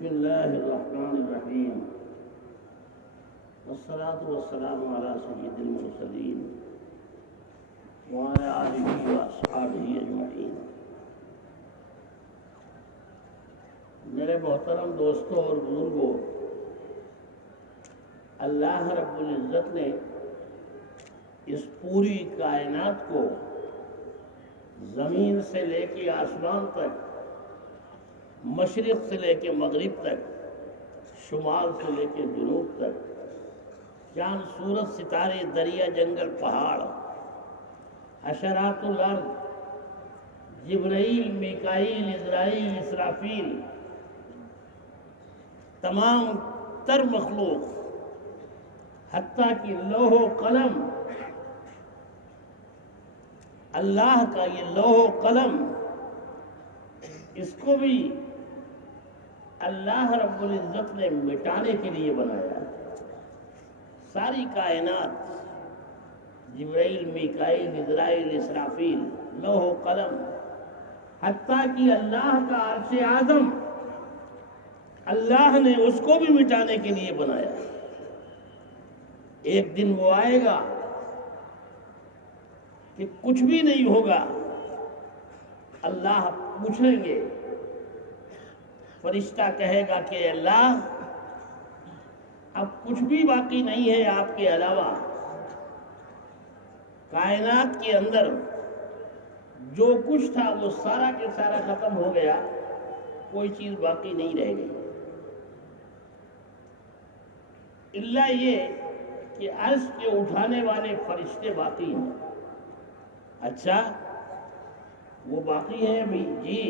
بسم الله الرحمن الرحيم والصلاة والسلام على سيد المرسلين وعلى آله وأصحابه أجمعين۔ میرے محترم دوستوں اور بزرگوں، اللہ رب العزت نے اس پوری کائنات کو زمین سے لے کے آسمان تک، مشرق سے لے کے مغرب تک، شمال سے لے کے جنوب تک، چاند سورج ستارے دریا جنگل پہاڑ، حشرات الارض، جبرائیل میکائیل اسرائیل اسرافیل، تمام تر مخلوق، حتیٰ کہ لوح و قلم، اللہ کا یہ لوح و قلم، اس کو بھی اللہ رب العزت نے مٹانے کے لیے بنایا۔ ساری کائنات، جبرائیل میکائیل اسرائیل اسرافیل، لوح و قلم، حتیٰ کہ اللہ کا عرش اعظم، اللہ نے اس کو بھی مٹانے کے لیے بنایا۔ ایک دن وہ آئے گا کہ کچھ بھی نہیں ہوگا، اللہ پوچھیں گے، فرشتہ کہے گا کہ اللہ اب کچھ بھی باقی نہیں ہے آپ کے علاوہ، کائنات کے اندر جو کچھ تھا وہ سارا کے سارا ختم ہو گیا، کوئی چیز باقی نہیں رہ گئی، الا یہ کہ عرش کے اٹھانے والے فرشتے باقی ہیں۔ اچھا، وہ باقی ہیں بھی؟ جی۔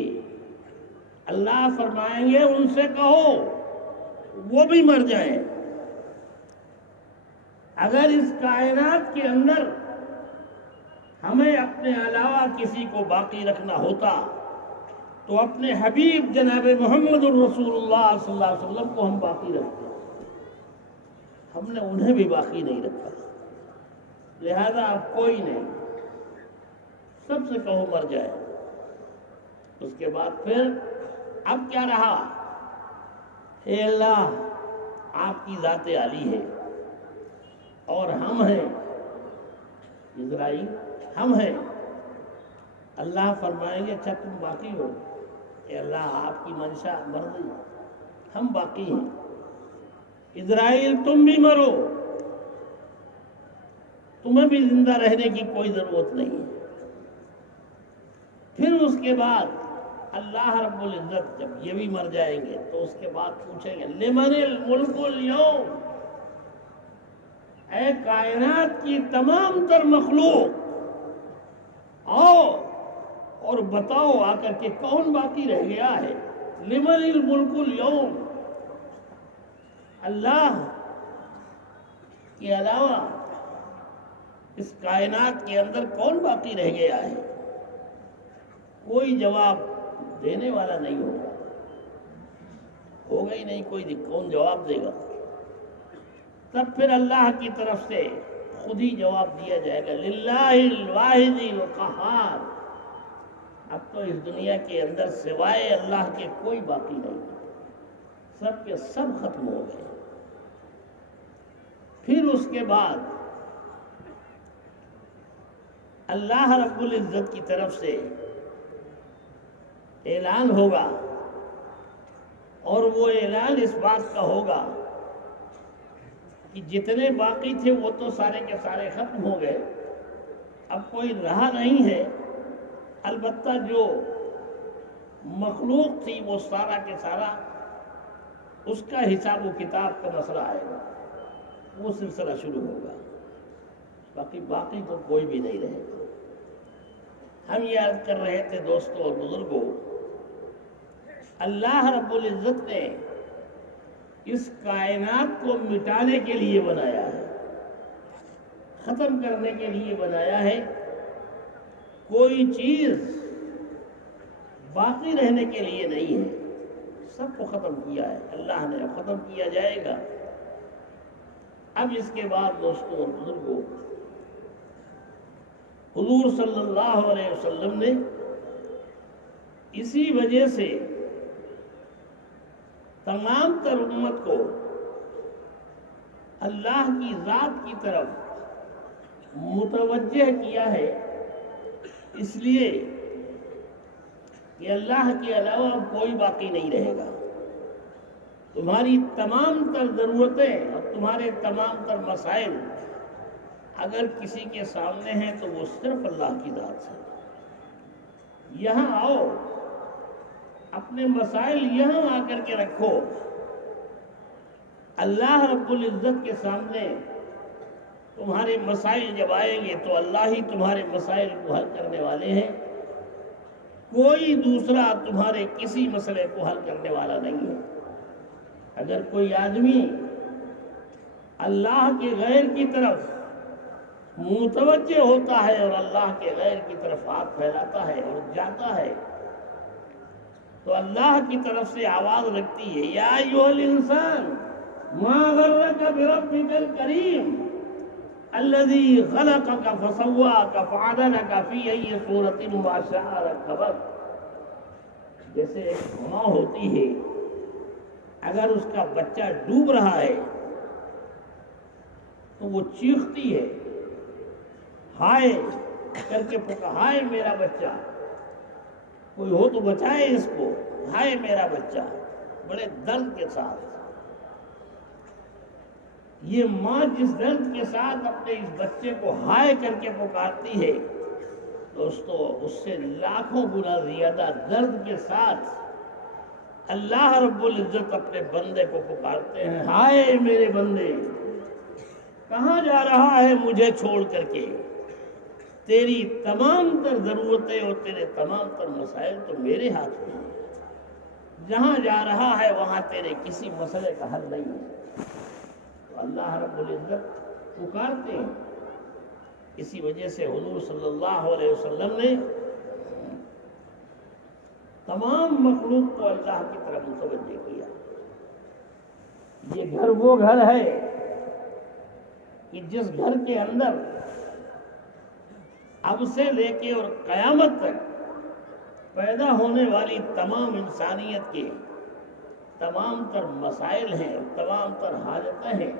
اللہ فرمائیں گے ان سے کہو وہ بھی مر جائیں۔ اگر اس کائنات کے اندر ہمیں اپنے علاوہ کسی کو باقی رکھنا ہوتا تو اپنے حبیب جناب محمد الرسول اللہ صلی اللہ علیہ وسلم کو ہم باقی رکھتے، ہم نے انہیں بھی باقی نہیں رکھا، لہذا اب کوئی نہیں، سب سے کہو مر جائے۔ اس کے بعد پھر اب کیا رہا؟ اے اللہ آپ کی ذات عالی ہے اور ہم ہیں، اسرائیل ہم ہیں۔ اللہ فرمائیں گے اچھا تم باقی ہو؟ اے اللہ آپ کی منشا مرضی، ہم باقی ہیں۔ اسرائیل تم بھی مرو، تمہیں بھی زندہ رہنے کی کوئی ضرورت نہیں ہے۔ پھر اس کے بعد اللہ رب العزت جب یہ بھی مر جائیں گے تو اس کے بعد پوچھیں گے لمن الملک اليوم، اے کائنات کی تمام تر مخلوق آؤ اور بتاؤ آ کر کے کون باقی رہ گیا ہے؟ لمن الملک اليوم، اللہ کے علاوہ اس کائنات کے اندر کون باقی رہ گیا ہے؟ کوئی جواب دینے والا نہیں ہوگا ہی نہیں، کوئی کون جواب دے گا؟ تب پھر اللہ کی طرف سے خود ہی جواب دیا جائے گا، للہ الواحد القہار۔ اب تو اس دنیا کے اندر سوائے اللہ کے کوئی باقی نہیں، سب کے سب ختم ہو گئے۔ پھر اس کے بعد اللہ رب العزت کی طرف سے اعلان ہوگا، اور وہ اعلان اس بات کا ہوگا کہ جتنے باقی تھے وہ تو سارے کے سارے ختم ہو گئے، اب کوئی رہا نہیں ہے، البتہ جو مخلوق تھی وہ سارا کے سارا اس کا حساب و کتاب کا مسئلہ آئے گا، وہ سلسلہ شروع ہوگا، باقی تو کوئی بھی نہیں رہے گا۔ ہم یہ عرض کر رہے تھے دوستوں اور بزرگوں، اللہ رب العزت نے اس کائنات کو مٹانے کے لیے بنایا ہے، ختم کرنے کے لیے بنایا ہے، کوئی چیز باقی رہنے کے لیے نہیں ہے، سب کو ختم کیا ہے اللہ نے، ختم کیا جائے گا۔ اب اس کے بعد دوستوں اور بزرگوں، حضور صلی اللہ علیہ وسلم نے اسی وجہ سے تمام تر امت کو اللہ کی ذات کی طرف متوجہ کیا ہے، اس لیے کہ اللہ کے علاوہ کوئی باقی نہیں رہے گا۔ تمہاری تمام تر ضرورتیں اور تمہارے تمام تر مسائل اگر کسی کے سامنے ہیں تو وہ صرف اللہ کی ذات سے۔ یہاں آؤ، اپنے مسائل یہاں آ کر کے رکھو، اللہ رب العزت کے سامنے تمہارے مسائل جب آئیں گے تو اللہ ہی تمہارے مسائل کو حل کرنے والے ہیں، کوئی دوسرا تمہارے کسی مسئلے کو حل کرنے والا نہیں ہے۔ اگر کوئی آدمی اللہ کے غیر کی طرف متوجہ ہوتا ہے اور اللہ کے غیر کی طرف ہاتھ پھیلاتا ہے اور جاتا ہے تو اللہ کی طرف سے آواز لگتی ہے، یا ایھا الانسان ما غرک بربک الکریم الذی خلقک فسواک فعدلک فی ای صورت ما شاء رکبک۔ جیسے ایک ماں ہوتی ہے، اگر اس کا بچہ ڈوب رہا ہے تو وہ چیختی ہے، ہائے کر کے پکار، ہائے میرا بچہ، کوئی ہو تو بچائے اس کو، ہائے میرا بچہ، بڑے درد کے ساتھ۔ یہ ماں جس درد کے ساتھ اپنے اس بچے کو ہائے کر کے پکارتی ہے، دوستو اس سے لاکھوں گنا زیادہ درد کے ساتھ اللہ رب العزت اپنے بندے کو پکارتے ہیں، ہائے میرے بندے، کہاں جا رہا ہے مجھے چھوڑ کر کے؟ تیری تمام تر ضرورتیں اور تیرے تمام تر مسائل تو میرے ہاتھ میں ہیں، جہاں جا رہا ہے وہاں تیرے کسی مسئلے کا حل نہیں ہے۔ تو اللہ رب العزت پکارتے ہیں۔ اسی وجہ سے حضور صلی اللہ علیہ وسلم نے تمام مخلوق کو اللہ کی طرف متوجہ کیا۔ یہ گھر وہ گھر ہے کہ جس گھر کے اندر اب سے لے کے اور قیامت تک پیدا ہونے والی تمام انسانیت کے تمام تر مسائل ہیں، تمام تر حاجتیں ہیں۔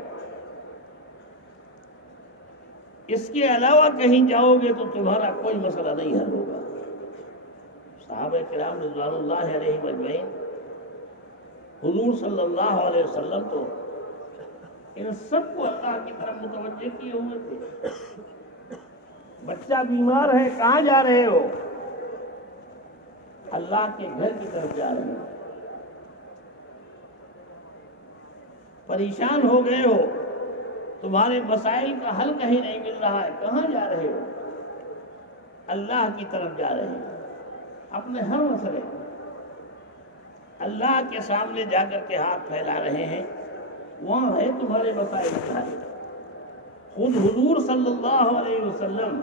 اس کے علاوہ کہیں جاؤ گے تو تمہارا کوئی مسئلہ نہیں حل ہوگا۔ صحابہ کرام رضوان اللہ علیہم اجمعین حضور صلی اللہ علیہ وسلم تو ان سب کو اللہ کی طرف متوجہ کیے ہوئے تھے۔ بچہ بیمار ہے، کہاں جا رہے ہو؟ اللہ کے گھر کی طرف جا رہے ہو۔ پریشان ہو گئے ہو، تمہارے مسائل کا حل کہیں نہیں مل رہا ہے، کہاں جا رہے ہو؟ اللہ کی طرف جا رہے ہیں۔ اپنے ہر مسئلے اللہ کے سامنے جا کر کے ہاتھ پھیلا رہے ہیں، وہاں ہے تمہارے مسائل کا حل۔ خود حضور صلی اللہ علیہ وسلم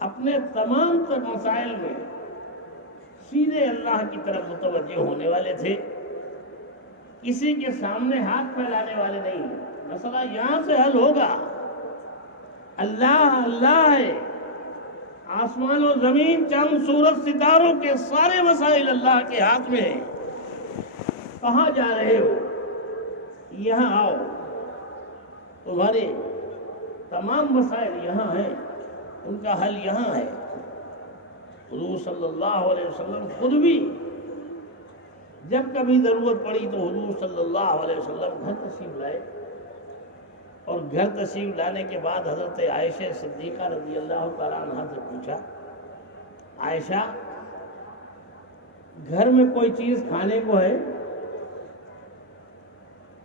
اپنے تمام تر مسائل میں سیدھے اللہ کی طرف متوجہ ہونے والے تھے، کسی کے سامنے ہاتھ پھیلانے والے نہیں۔ مسئلہ یہاں سے حل ہوگا، اللہ اللہ ہے، آسمان و زمین، چاند سورج ستاروں کے سارے مسائل اللہ کے ہاتھ میں ہیں۔ کہاں جا رہے ہو؟ یہاں آؤ، تمہارے تمام مسائل یہاں ہیں، ان کا حل یہاں ہے۔ حضور صلی اللہ علیہ وسلم خود بھی جب کبھی ضرورت پڑی تو حضور صلی اللہ علیہ وسلم گھر تشریف لائے، اور گھر تشریف لانے کے بعد حضرت عائشہ صدیقہ رضی اللہ تعالیٰ عنہ سے پوچھا، عائشہ گھر میں کوئی چیز کھانے کو ہے؟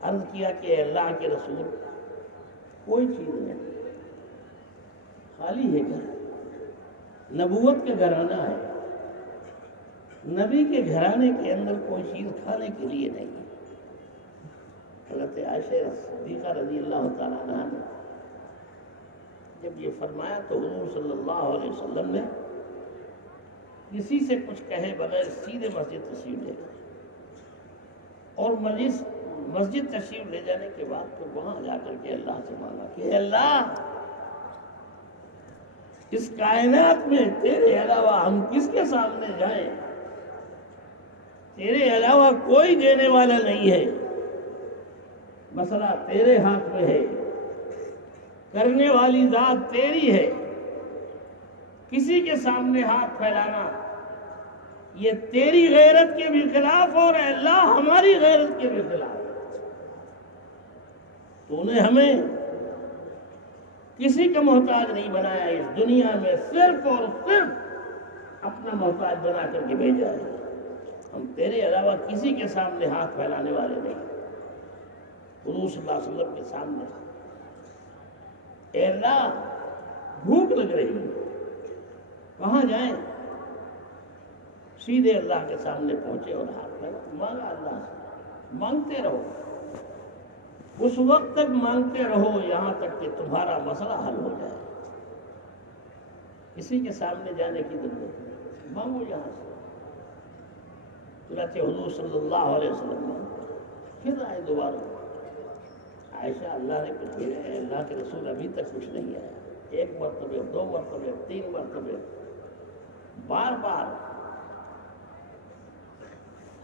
عرض کیا کہ اللہ کے رسول کوئی چیز نہیں، خالی ہے گھر، نبوت کا گھرانہ ہے، نبی کے گھرانے کے اندر کوئی چیز کھانے کے لیے نہیں ہے۔ حضرت عائشہ صدیقہ رضی اللہ تعالیٰ عنہ نے جب یہ فرمایا تو حضور صلی اللہ علیہ وسلم نے کسی سے کچھ کہے بغیر سیدھے مسجد تشریف لے گئے، اور مسجد تشریف لے جانے کے بعد تو وہاں جا کر کے اللہ سے مانگا کہ اللہ، اس کائنات میں تیرے علاوہ ہم کس کے سامنے جائیں؟ تیرے علاوہ کوئی دینے والا نہیں ہے، مسئلہ تیرے ہاتھ میں ہے، کرنے والی ذات تیری ہے، کسی کے سامنے ہاتھ پھیلانا یہ تیری غیرت کے بھی خلاف اور اے اللہ ہماری غیرت کے بھی خلاف۔ تو نے ہمیں کسی کا محتاج نہیں بنایا، اس دنیا میں صرف اور صرف اپنا محتاج بنا کر کے بھیجا ہے۔ ہم تیرے علاوہ کسی کے سامنے ہاتھ پھیلانے والے نہیں، حضور صلی اللہ علیہ وسلم کے سامنے اے اللہ بھوک لگ رہی ہے، کہاں جائیں؟ سیدھے اللہ کے سامنے پہنچے اور ہاتھ پھیلا، مانگا اللہ سے، مانگتے رہو، اس وقت تک مانگتے رہو یہاں تک کہ تمہارا مسئلہ حل ہو جائے۔ کسی کے سامنے جانے کی ضرورت نہیں، مانگو یہاں سے۔ چنانچہ حضور صلی اللہ علیہ وسلم پھر آئے دوبارہ، عائشہ اللہ نے کچھ بھیجا ہے، اللہ کے رسول ابھی تک کچھ نہیں آیا، ایک مرتبہ، دو مرتبہ، تین مرتبہ، بار بار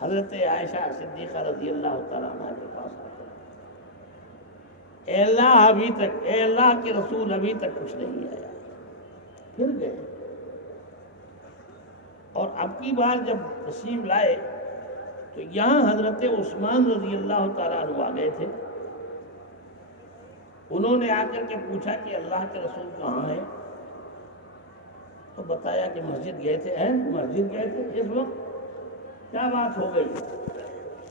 حضرت عائشہ صدیقہ رضی اللہ تعالیٰ عنہ کے پاس آتے اے اللہ ابھی تک، اے اللہ کے رسول ابھی تک کچھ نہیں آیا۔ پھر گئے اور اب کی بار جب تشریف لائے تو یہاں حضرت عثمان رضی اللہ تعالیٰ عنہ آ گئے تھے۔ انہوں نے آ کر کے پوچھا کہ اللہ کے رسول کہاں ہیں؟ تو بتایا کہ مسجد گئے تھے۔ مسجد گئے تھے؟ اس وقت کیا بات ہو گئی؟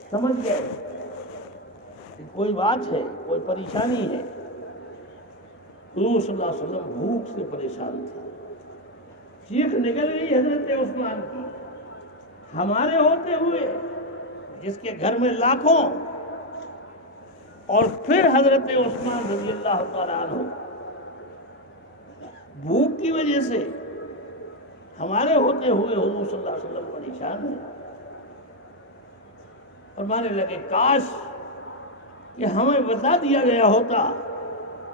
سمجھ گئے کہ کوئی بات ہے، کوئی پریشانی ہے۔ حضور صلی اللہ علیہ وسلم بھوک سے پریشان تھا، چیخ نکل گئی حضرت عثمان کی، ہمارے ہوتے ہوئے جس کے گھر میں لاکھوں، اور پھر حضرت عثمان رضی اللہ تعالیٰ عنہ بھوک کی وجہ سے ہمارے ہوتے ہوئے حضور صلی اللہ علیہ وسلم پریشان ہیں، اور مانے لگے کاش کہ ہمیں بتا دیا گیا ہوتا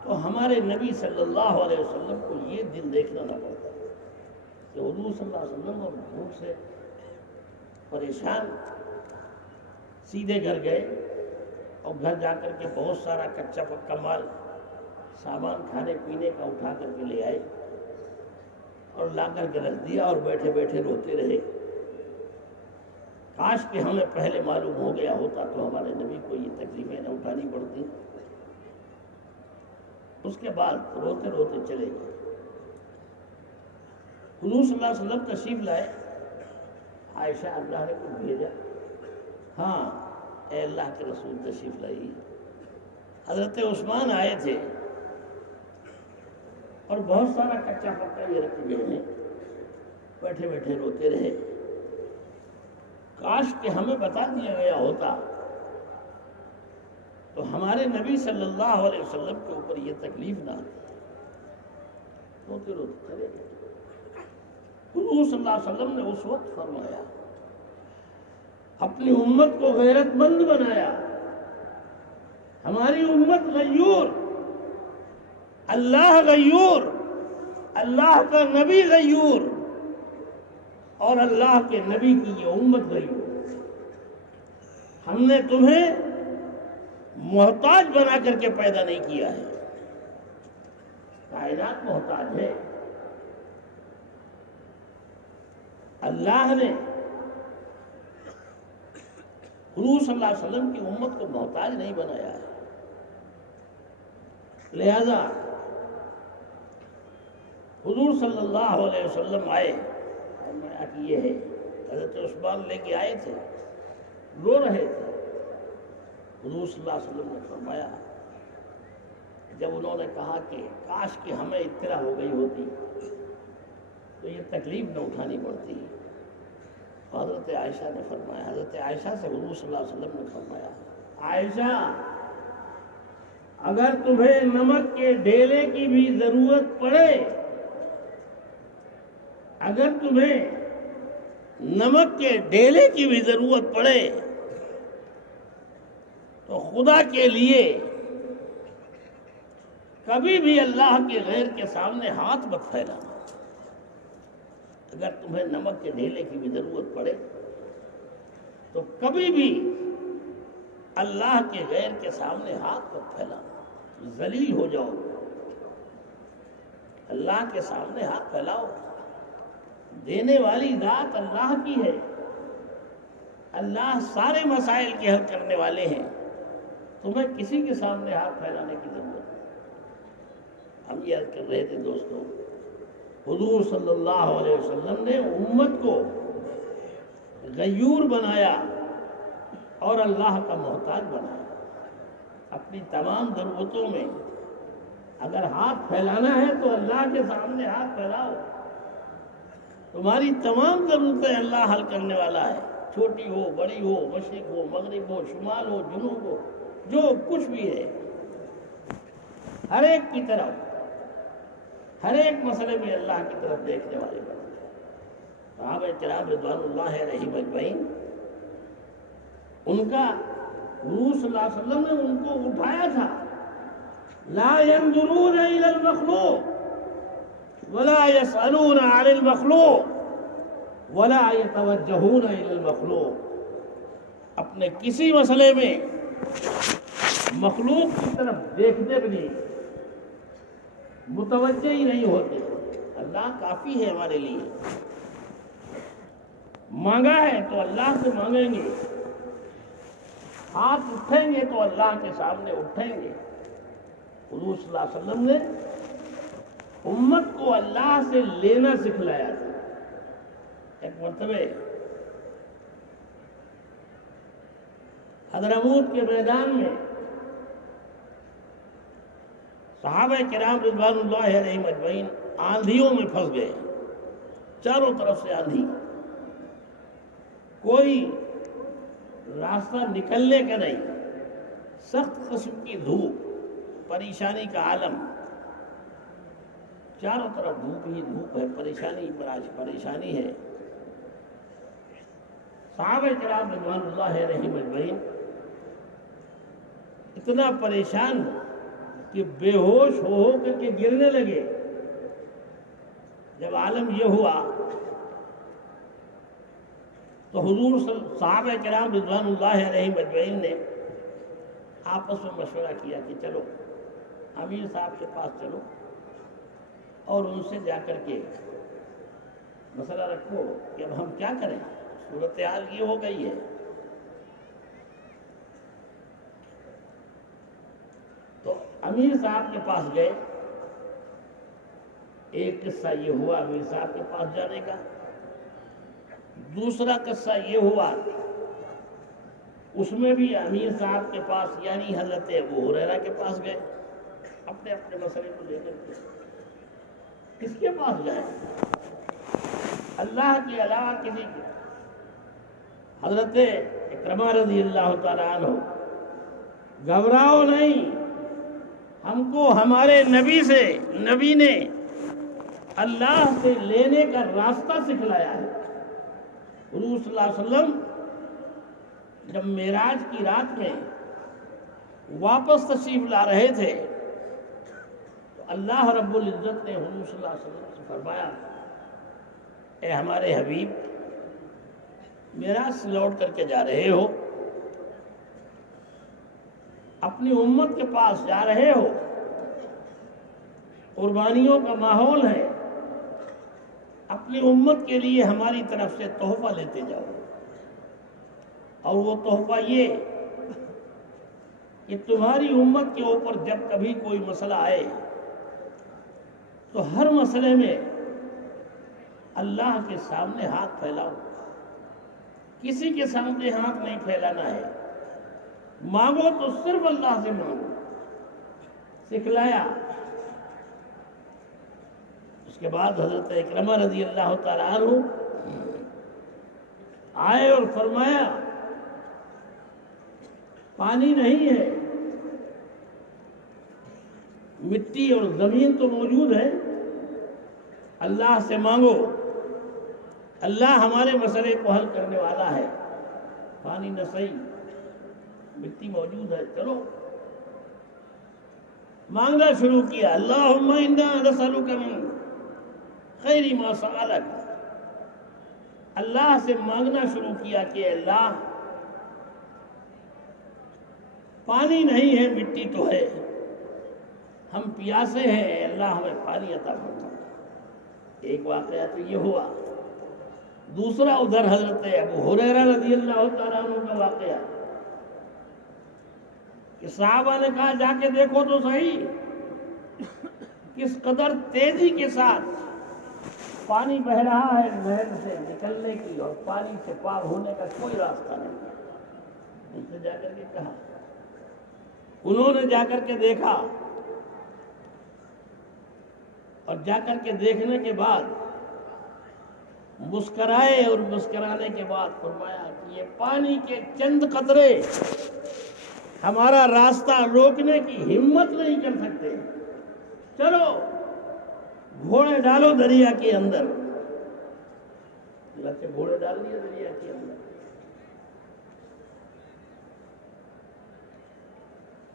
تو ہمارے نبی صلی اللہ علیہ وسلم کو یہ دن دیکھنا نہ پڑتا کہ حضور صلی اللہ علیہ وسلم اور بھوک سے پریشان سیدھے گھر گئے، اور گھر جا کر کے بہت سارا کچا پکا مال سامان کھانے پینے کا اٹھا کر کے لے آئے اور لا کر کے رکھ دیا، اور بیٹھے بیٹھے روتے رہے، کاش کہ ہمیں پہلے معلوم ہو گیا ہوتا تو ہمارے نبی کو یہ تکلیفیں نہ اٹھانی پڑتی۔ اس کے بعد روتے روتے چلے گئے۔ حضور صلی اللہ علیہ وسلم تشریف لائے، عائشہ اللہ نے کچھ بھیجا؟ ہاں اے اللہ کے رسول تشریف لائی۔ حضرت عثمان آئے تھے اور بہت سارا کچا پکا یہ رکھے گئے ہیں، بیٹھے بیٹھے روتے رہے، کاش کہ ہمیں بتا دیا گیا ہوتا تو ہمارے نبی صلی اللہ علیہ وسلم کے اوپر یہ تکلیف نہ آتی۔ روتے روتے چلے گئے۔ حضور صلی اللہ علیہ وسلم نے اس وقت فرمایا، اپنی امت کو غیرت مند بنایا، ہماری امت غیور، اللہ غیور، اللہ کا نبی غیور، اور اللہ کے نبی کی یہ امت غیور۔ ہم نے تمہیں محتاج بنا کر کے پیدا نہیں کیا ہے، کائنات محتاج ہے، اللہ نے حضور صلی اللہ علیہ وسلم کی امت کو محتاج نہیں بنایا ہے۔ لہذا حضور صلی اللہ علیہ وسلم آئے، فرمایا کہ یہ ہے، حضرت عثمان لے کے آئے تھے، رو رہے تھے۔ حضور صلی اللہ علیہ وسلم نے فرمایا، جب انہوں نے کہا کہ کاش کہ ہمیں اطلاع ہو گئی ہوتی تو یہ تکلیف نہ اٹھانی پڑتی، حضرت عائشہ نے فرمایا، حضرت عائشہ سے حضور صلی اللہ علیہ وسلم نے فرمایا، عائشہ اگر تمہیں نمک کے ڈھیلے کی بھی ضرورت پڑے، اگر تمہیں نمک کے ڈھیلے کی بھی ضرورت پڑے تو خدا کے لیے کبھی بھی اللہ کے غیر کے سامنے ہاتھ مت پھیلانا۔ اگر تمہیں نمک کے ڈھیلے کی بھی ضرورت پڑے تو کبھی بھی اللہ کے غیر کے سامنے ہاتھ مت پھیلاؤ، ذلیل ہو جاؤ۔ اللہ کے سامنے ہاتھ پھیلاؤ، دینے والی ذات اللہ کی ہے، اللہ سارے مسائل کے حل کرنے والے ہیں، تمہیں کسی کے سامنے ہاتھ پھیلانے کی ضرورت نہیں۔ ہم یہ عرض کر رہے تھے دوستوں، حضور صلی اللہ علیہ وسلم نے امت کو غیور بنایا اور اللہ کا محتاج بنایا۔ اپنی تمام ضرورتوں میں اگر ہاتھ پھیلانا ہے تو اللہ کے سامنے ہاتھ پھیلاؤ، تمہاری تمام ضرورتیں اللہ حل کرنے والا ہے، چھوٹی ہو بڑی ہو، مشرق ہو مغرب ہو، شمال ہو جنوب ہو، جو کچھ بھی ہے، ہر ایک کی طرف، ہر ایک مسئلے میں اللہ کی طرف دیکھنے والے بنتے ہیں۔ صحابہ کرام رضوان اللہ علیہم اجمعین، ان کا حضور صلی اللہ علیہ وسلم نے ان کو اٹھایا تھا، لا ينظرون الى المخلوق ولا يسألون عن المخلوق ولا يتوجهون الى المخلوق، اپنے کسی مسئلے میں مخلوق کی طرف دیکھتے بھی نہیں، متوجہ ہی نہیں ہوتے۔ اللہ کافی ہے ہمارے لیے، مانگا ہے تو اللہ سے مانگیں گے، ہاتھ اٹھیں گے تو اللہ کے سامنے اٹھیں گے۔ حضور صلی اللہ علیہ وسلم نے امت کو اللہ سے لینا سکھلایا تھا۔ ایک مرتبہ حضرموت کے میدان میں صحابہ کرام رضوان اللہ علیہم اجمعین آندھیوں میں پھنس گئے، چاروں طرف سے آندھی، کوئی راستہ نکلنے کا نہیں، سخت قسم کی دھوپ، پریشانی کا عالم، چاروں طرف دھوپ ہی دھوپ ہے، پریشانی ہے۔ صحابہ کرام رضوان اللہ علیہم اجمعین اتنا پریشان کہ بے ہوش ہو کر کے گرنے لگے۔ جب عالم یہ ہوا تو حضور صحابہ کرام رضوان اللہ علیہم اجمعین نے آپس میں مشورہ کیا کہ چلو امیر صاحب کے پاس چلو اور ان سے جا کر کے مسئلہ رکھو کہ اب ہم کیا کریں، صورتحال یہ ہو گئی ہے۔ تو امیر صاحب کے پاس گئے۔ ایک قصہ یہ ہوا امیر صاحب کے پاس جانے کا، دوسرا قصہ یہ ہوا اس میں بھی امیر صاحب کے پاس یعنی حضرت ابو ہریرہ کے پاس گئے، اپنے اپنے مسئلے کو لے کر کے۔ کس کے پاس گئے؟ اللہ کے علاوہ کسی کے۔ حضرت اکرمہ رضی اللہ تعالیٰ عنہ، گھبراؤ نہیں، ہم کو ہمارے نبی نے اللہ سے لینے کا راستہ سکھلایا ہے۔ حضور صلی اللہ علیہ وسلم جب معراج کی رات میں واپس تشریف لا رہے تھے تو اللہ رب العزت نے حضور صلی اللہ علیہ وسلم سے فرمایا، اے ہمارے حبیب، معراج سے لوٹ کر کے جا رہے ہو، اپنی امت کے پاس جا رہے ہو، قربانیوں کا ماحول ہے، اپنی امت کے لیے ہماری طرف سے تحفہ لیتے جاؤ، اور وہ تحفہ یہ کہ تمہاری امت کے اوپر جب کبھی کوئی مسئلہ آئے تو ہر مسئلے میں اللہ کے سامنے ہاتھ پھیلاؤ، کسی کے سامنے ہاتھ نہیں پھیلانا ہے، مانگو تو صرف اللہ سے مانگو، سکھلایا۔ اس کے بعد حضرت اکرمہ رضی اللہ تعالیٰ عنہ آئے اور فرمایا، پانی نہیں ہے، مٹی اور زمین تو موجود ہے، اللہ سے مانگو، اللہ ہمارے مسئلے کو حل کرنے والا ہے، پانی نہ صحیح، مٹی موجود ہے، چلو مانگنا شروع کیا۔ اللہم انا نسألک من خیر ما سألک، اللہ سے مانگنا شروع کیا کہ اللہ پانی نہیں ہے مٹی تو ہے، ہم پیاسے ہیں، اللہ ہمیں پانی عطا فرما۔ ایک واقعہ تو یہ ہوا۔ دوسرا ادھر حضرت ابو ہریرہ رضی اللہ تعالیٰ عنہ کا واقعہ کہ صحابہ نے کہا جا کے دیکھو تو صحیح کس قدر تیزی کے ساتھ پانی بہ رہا ہے نہر سے نکلنے کی، اور پانی سے پار ہونے کا کوئی راستہ نہیں ہے۔ ان سے جا کر کے کہا، انہوں نے جا کر کے دیکھا، اور جا کر کے دیکھنے کے بعد مسکرائے، اور مسکرانے کے بعد فرمایا کہ یہ پانی کے چند قطرے ہمارا راستہ روکنے کی ہمت نہیں کر سکتے، چلو گھوڑے ڈالو دریا کے اندر۔ اللہ کے گھوڑے ڈال دیے دریا کے اندر۔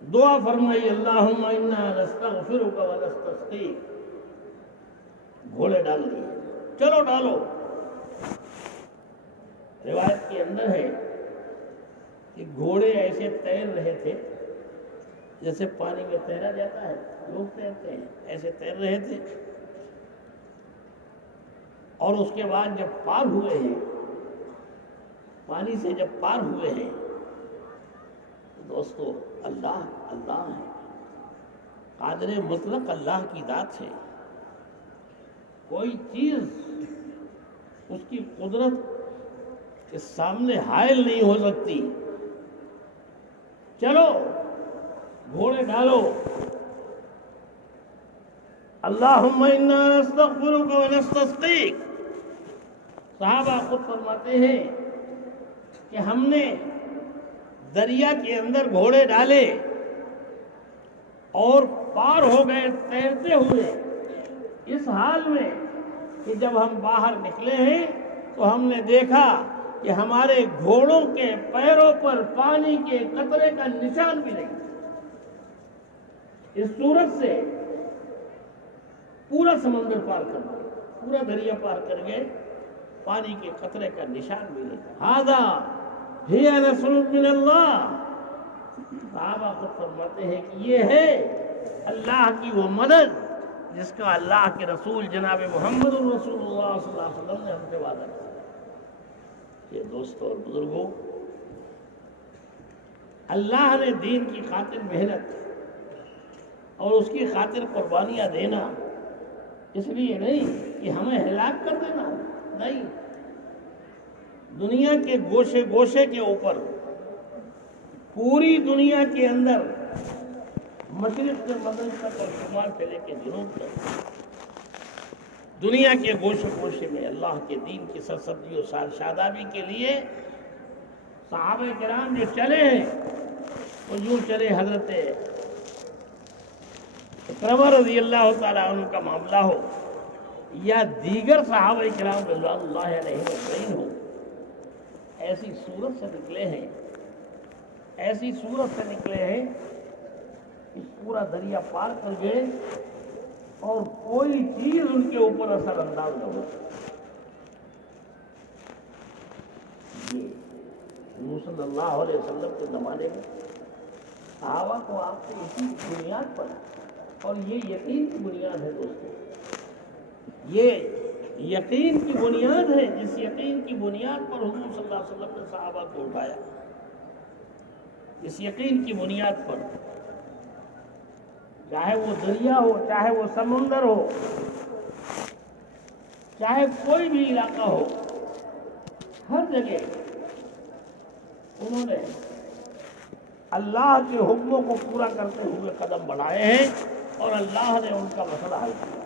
دعا فرمائی، اللہم انا نستغفرک و نستسقیک۔ گھوڑے ڈال دیے، چلو ڈالو۔ روایت کے اندر ہے کہ گھوڑے ایسے تیر رہے تھے جیسے پانی میں تیرا جاتا ہے، لوگ تیرتے ہیں، ایسے تیر رہے تھے۔ اور اس کے بعد جب پار ہوئے ہیں، پانی سے جب پار ہوئے ہیں تو دوستو اللہ اللہ ہے، قادر مطلق اللہ کی ذات ہے، کوئی چیز اس کی قدرت کے سامنے حائل نہیں ہو سکتی۔ چلو گھوڑے ڈالو، اللہم انا نستغفرک و نستسقیک۔ صحابہ خود فرماتے ہیں کہ ہم نے دریا کے اندر گھوڑے ڈالے اور پار ہو گئے تیرتے ہوئے، اس حال میں کہ جب ہم باہر نکلے ہیں تو ہم نے دیکھا کہ ہمارے گھوڑوں کے پیروں پر پانی کے قطرے کا نشان بھی نہیں۔ اس صورت سے پورا سمندر پار کر گئے، پورا دریا پار کر گئے، پانی کے قطرے کا نشان بھی نہیں۔ ھذا ہی نصر من اللہ۔ صحابہ خود فرماتے ہیں کہ یہ ہے اللہ کی وہ مدد جس کا اللہ کے رسول جناب محمد رسول اللہ صلی اللہ علیہ وسلم نے ہم سے وعدہ کیا۔ یہ دوستوں اور بزرگوں، اللہ نے دین کی خاطر محنت اور اس کی خاطر قربانیاں دینا اس لیے نہیں کہ ہمیں ہلاک کر دینا، نہیں، دنیا کے گوشے گوشے کے اوپر، پوری دنیا کے اندر، مشرق سے مغرب تک اور شمال سے لے کے جنوب تک، دنیا کے گوشے گوشے میں اللہ کے دین کی سرسبزی و شادابی کے لیے صحابہ کرام جو چلے ہیں وہ یوں چلے۔ حضرت اکرمہ رضی اللہ تعالیٰ عنہ کا معاملہ ہو یا دیگر صحابہ کرام رضوان اللہ علیہ اجمعین ہو، ایسی صورت سے نکلے ہیں، ایسی صورت سے نکلے ہیں کہ پورا دریا پار کر گئے اور کوئی چیز ان کے اوپر اثر انداز نہ ہو۔ یہ حضور صلی اللہ علیہ وسلم کے زمانے میں صحابہ کو آپ سے اسی بنیاد پر، اور یہ یقین کی بنیاد ہے دوستوں، یہ یقین کی بنیاد ہے، جس یقین کی بنیاد پر حضور صلی اللہ علیہ وسلم نے صحابہ کو اٹھایا، اس یقین کی بنیاد پر، چاہے وہ دریا ہو، چاہے وہ سمندر ہو، چاہے کوئی بھی علاقہ ہو، ہر جگہ انہوں نے اللہ کے حکموں کو پورا کرتے ہوئے قدم بڑھائے ہیں اور اللہ نے ان کا مسئلہ حل کیا۔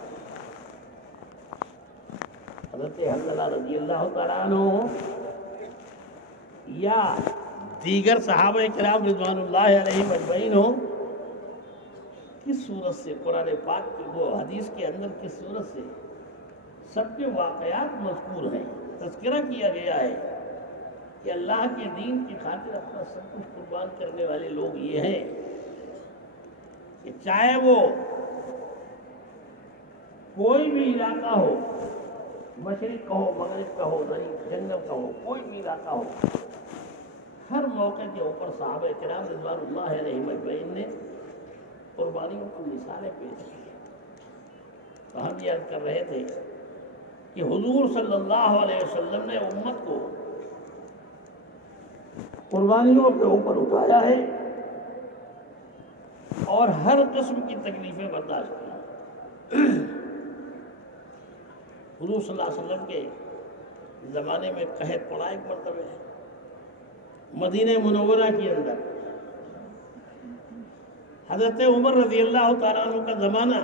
حضرت حنظلہ رضی اللہ تعالیٰ عنہ یا دیگر صحابہ کرام رضوان اللہ علیہ اجمعین ہو، کس صورت سے قرآن پاک کی وہ حدیث کے اندر کس صورت سے سب کے واقعات مذکور ہیں، تذکرہ کیا گیا ہے کہ اللہ کے دین کی خاطر اپنا سب کچھ قربان کرنے والے لوگ یہ ہیں کہ چاہے وہ کوئی بھی علاقہ ہو، مشرق کا ہو، مغرب کا ہو، جنگل کا ہو، کوئی بھی علاقہ ہو، ہر موقع کے اوپر صحابہ کرام رضوان اللہ علیہم اجمعین نے قربانیوں کی مثالیں پیش کی. تو ہم یہ عرض کر رہے تھے کہ حضور صلی اللہ علیہ وسلم نے امت کو قربانیوں کے اوپر اٹھایا ہے اور ہر قسم کی تکلیفیں برداشت کی. حضور صلی اللہ علیہ وسلم کے زمانے میں قحط پڑا ایک مرتبہ ہے مدینہ منورہ کے اندر. حضرت عمر رضی اللہ تعالیٰ عنہ کا زمانہ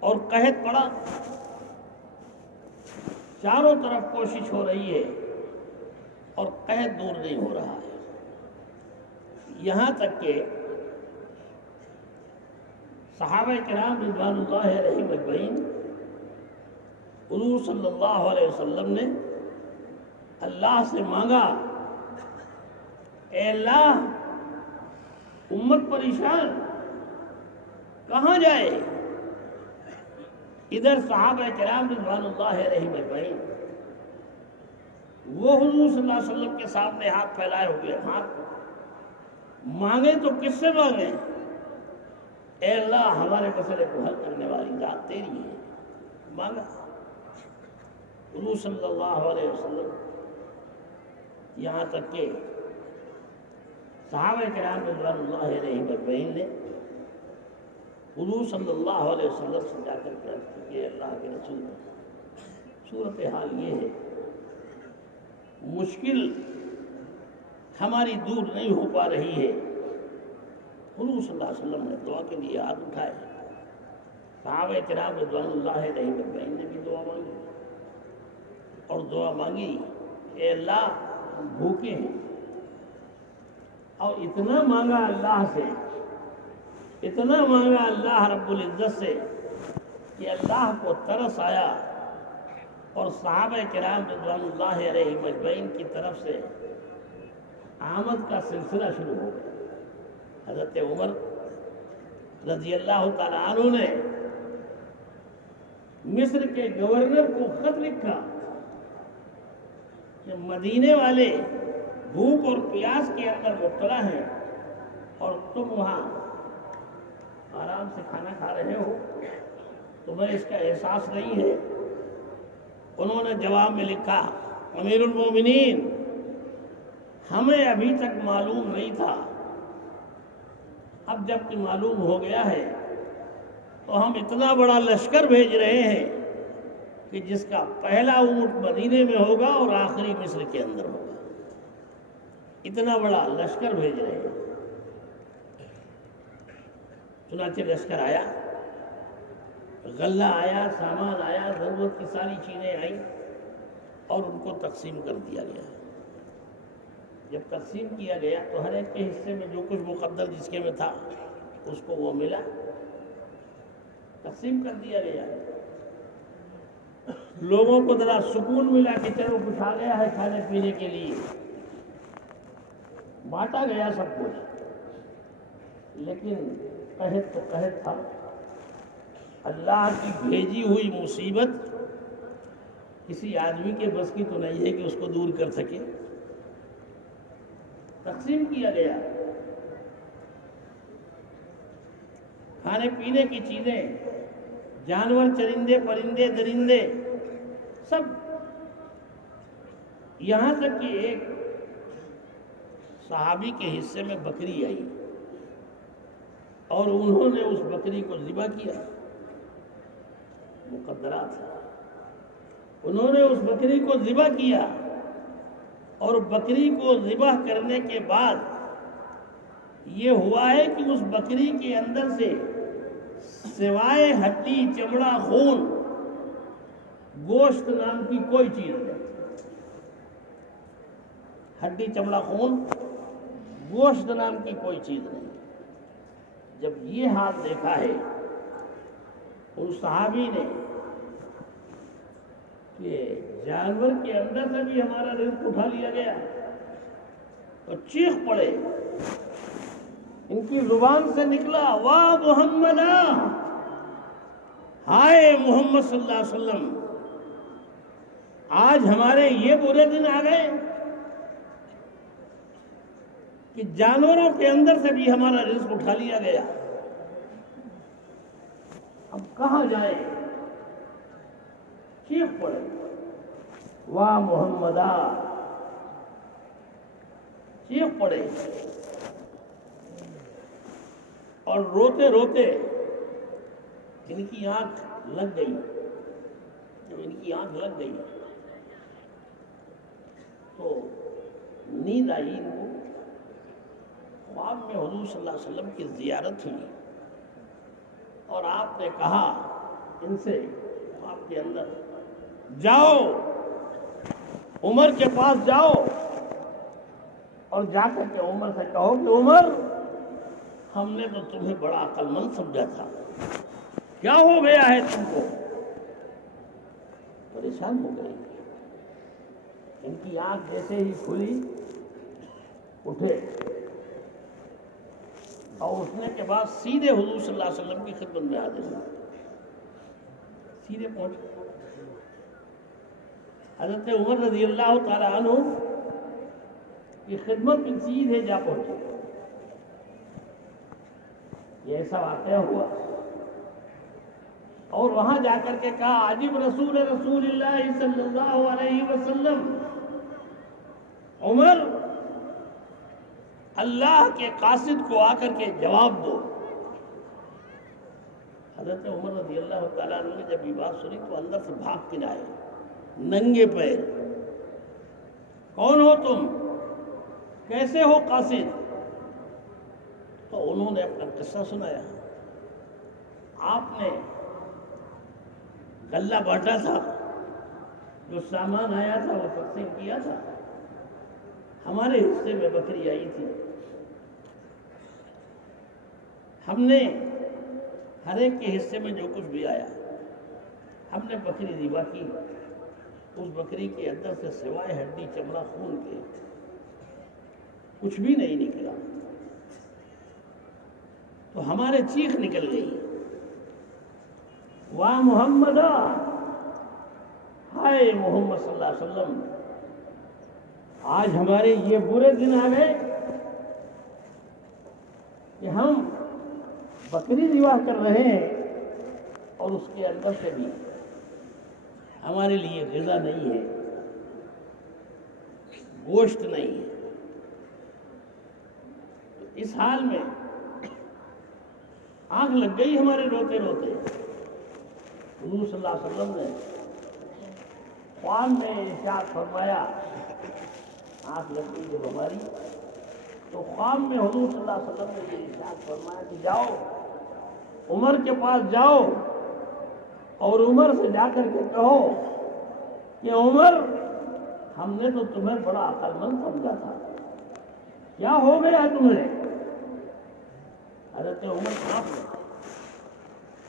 اور قحط پڑا. چاروں طرف کوشش ہو رہی ہے اور قحط دور نہیں ہو رہا ہے. یہاں تک کہ صحابہ کرام رضوان اللہ علیہم اجمعین حضور صلی اللہ علیہ وسلم نے اللہ سے مانگا, اے اللہ امت پریشان کہاں جائے. ادھر صحابہ کرام رضوان اللہ علیہم اجمعین وہ حضور صلی اللہ علیہ وسلم کے سامنے ہاتھ پھیلائے ہوئے, ہاتھ مانگے تو کس سے مانگے؟ اے اللہ ہمارے مسئلے کو حل کرنے والی ذات تیری ہے. مانگا. حضور صلی اللہ علیہ وسلم یہاں تک کہ صحابہ کرام رضوان اللہ علیہم اجمعین نے حضور صلی اللہ علیہ وسلم سے جا کر عرض کی کہ اللہ کے رسول صورتحال یہ ہے, مشکل ہماری دور نہیں ہو پا رہی ہے. حضور صلی اللہ علیہ وسلم نے دعا کے لیے ہاتھ اٹھائے. صحابہ کرام رضوان اللہ علیہم اجمعین نے بھی دعا مانگی اور دعا مانگی, اے اللہ ہم بھوکے ہیں. اور اتنا مانگا اللہ سے, اتنا مانگا اللہ رب العزت سے کہ اللہ کو ترس آیا اور صحابہ کرام رضوان اللہ علیہم اجمعین کی طرف سے آمد کا سلسلہ شروع ہو گیا. حضرت عمر رضی اللہ تعالیٰ عنہ نے مصر کے گورنر کو خط لکھا کہ مدینے والے بھوک اور پیاس کے اندر مبتلا ہیں اور تم وہاں آرام سے کھانا کھا رہے ہو, تمہیں اس کا احساس نہیں ہے. انہوں نے جواب میں لکھا, امیر المومنین ہمیں ابھی تک معلوم نہیں تھا, اب جب کہ معلوم ہو گیا ہے تو ہم اتنا بڑا لشکر بھیج رہے ہیں کہ جس کا پہلا اونٹ مدینے میں ہوگا اور آخری مصر کے اندر ہوگا. اتنا بڑا لشکر بھیج رہے ہیں. چنانچہ لشکر آیا, غلہ آیا, سامان آیا, ضرورت کی ساری چیزیں آئیں اور ان کو تقسیم کر دیا گیا. جب تقسیم کیا گیا تو ہر ایک کے حصے میں جو کچھ مقدر جس کے میں تھا اس کو وہ ملا, تقسیم کر دیا گیا. لوگوں کو ذرا سکون ملا کہ چلو کچھ آ گیا ہے کھانے پینے کے لیے, بانٹا گیا سب کچھ. لیکن قحط تو قحط تھا. اللہ کی بھیجی ہوئی مصیبت کسی آدمی کے بس کی تو نہیں ہے کہ اس کو دور کر سکے. تقسیم کیا گیا, کھانے پینے کی چیزیں, جانور, چرندے, پرندے, درندے سب. یہاں تک کہ ایک صحابی کے حصے میں بکری آئی اور انہوں نے اس بکری کو ذبح کیا. مقدرات, انہوں نے اس بکری کو ذبح کیا اور بکری کو ذبح کرنے کے بعد یہ ہوا ہے کہ اس بکری کے اندر سے سوائے ہڈی, چمڑا, خون, گوشت نام کی کوئی چیز نہیں. ہڈی, چمڑا, خون, گوشت نام کی کوئی چیز نہیں. جب یہ حال دیکھا ہے اس صحابی نے کہ جانور کے اندر سے بھی ہمارا رزق اٹھا لیا گیا, تو چیخ پڑے. ان کی زبان سے نکلا, واہ محمد, ہائے محمد صلی اللہ علیہ وسلم, آج ہمارے یہ برے دن آ گئے. کہ جانوروں کے اندر سے بھی ہمارا رزق اٹھا لیا گیا، اب کہاں جائیں؟ چیخ پڑے واہ محمدہ، چیخ پڑے اور روتے روتے ان کی آنکھ لگ گئی۔ جب ان کی آنکھ لگ گئی تو نیند آئی ان کو، خواب میں حضور صلی اللہ علیہ وسلم کی زیارت ہوئی اور آپ نے کہا ان سے خواب کے اندر، جاؤ عمر کے پاس جاؤ اور جا کر کے عمر سے کہو کہ عمر، ہم نے تو تمہیں بڑا عقل مند سمجھا تھا، کیا ہو گیا ہے تم کو؟ پریشان ہو گئی، ان کی آنکھ جیسے ہی کھلی اٹھے اور اٹھنے کے بعد سیدھے حضور صلی اللہ علیہ وسلم کی خدمت میں حاضر ہوئے، سیدھے پہنچ حضرت عمر رضی اللہ تعالی عنہ کی خدمت میں سیدھے جا پہنچے۔ یہ ایسا واقعہ ہوا اور وہاں جا کر کے کہا، عجب رسول اللہ صلی اللہ علیہ وسلم، عمر اللہ کے قاصد کو آ کر کے جواب دو۔ حضرت عمر رضی اللہ تعالیٰ عنہ نے جب یہ بات سنی تو اندر سے بھاگ کے آئے ننگے پیر، کون ہو تم، کیسے ہو قاصد؟ تو انہوں نے اپنا قصہ سنایا، آپ نے غلہ بانٹا تھا، جو سامان آیا تھا وہ تقسیم کیا تھا، ہمارے حصے میں بکری آئی تھی، ہم نے ہر ایک کے حصے میں جو کچھ بھی آیا ہم نے بکری ذبح کی، اس بکری کے اندر سے سوائے ہڈی چمڑا خون کے کچھ بھی نہیں نکلا، تو ہمارے چیخ نکل گئی، واہ محمد، ہائے محمد صلی اللہ علیہ وسلم، آج ہمارے یہ برے دن آ گئے کہ ہم بکری ذبح کر رہے ہیں اور اس کے اندر سے بھی ہمارے لیے غذا نہیں ہے، گوشت نہیں ہے۔ اس حال میں آنکھ لگ گئی ہمارے روتے روتے۔ حضور صلی اللہ علیہ وسلم نے خواب میں ارشاد فرمایا، آنکھ لگ گئی جب ہماری تو خواب میں حضور صلی اللہ علیہ وسلم نے یہ ارشاد فرمایا کہ جاؤ عمر کے پاس جاؤ اور عمر سے جا کر کے کہو کہ عمر، ہم نے تو تمہیں بڑا عقل مند سمجھا تھا، کیا ہو گیا تمہیں؟ حضرت عمر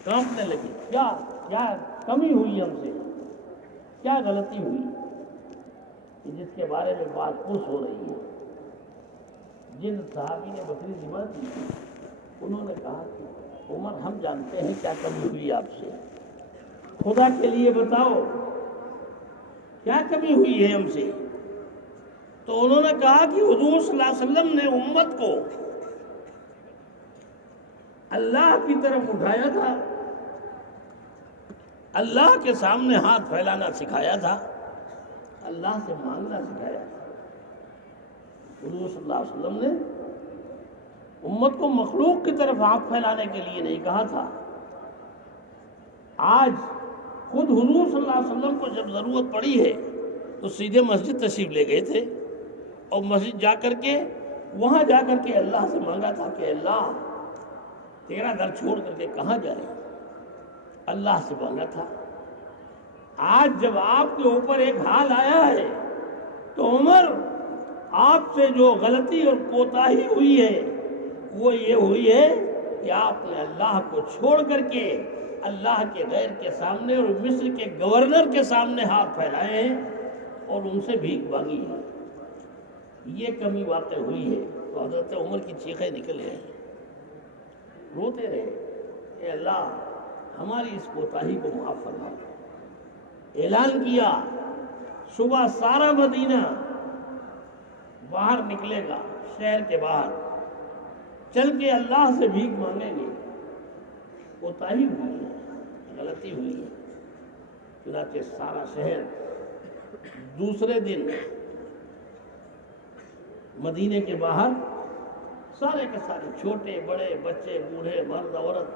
کانپنے لگی، کیا کمی ہوئی ہم سے، کیا غلطی ہوئی کہ جس کے بارے میں بات پوچھ ہو رہی ہے؟ جن صحابی نے بکری ذبح کی انہوں نے کہا کہ عمر، ہم جانتے ہیں کیا کمی ہوئی آپ سے، خدا کے لیے بتاؤ کیا کمی ہوئی ہے ہم سے؟ تو انہوں نے کہا کہ حضور صلی اللہ علیہ وسلم نے امت کو اللہ کی طرف اٹھایا تھا، اللہ کے سامنے ہاتھ پھیلانا سکھایا تھا، اللہ سے مانگنا سکھایا تھا۔ حضور صلی اللہ علیہ وسلم نے امت کو مخلوق کی طرف ہاتھ پھیلانے کے لیے نہیں کہا تھا۔ آج خود حضور صلی اللہ علیہ وسلم کو جب ضرورت پڑی ہے تو سیدھے مسجد تشریف لے گئے تھے اور مسجد جا کر کے وہاں جا کر کے اللہ سے مانگا تھا کہ اللہ تیرا گھر چھوڑ کر کے کہاں جائے، اللہ سے مانگا تھا۔ آج جب آپ کے اوپر ایک حال آیا ہے تو عمر، آپ سے جو غلطی اور کوتاہی ہوئی ہے وہ یہ ہوئی ہے کہ آپ نے اللہ کو چھوڑ کر کے اللہ کے غیر کے سامنے اور مصر کے گورنر کے سامنے ہاتھ پھیلائے ہیں اور ان سے بھیک مانگی ہے، یہ کمی واقع ہوئی ہے۔ تو حضرت عمر کی چیخیں نکل گئی، روتے رہے، اے اللہ ہماری اس کوتاہی کو معاف فرما۔ اعلان کیا، صبح سارا مدینہ باہر نکلے گا، شہر کے باہر چل کے اللہ سے بھیک مانگیں گے، کوتاہی ہوئی ہے، غلطی ہوئی ہے۔ چنانچہ سارا شہر دوسرے دن مدینے کے باہر سارے کے سارے، چھوٹے بڑے، بچے بوڑھے، مرد عورت،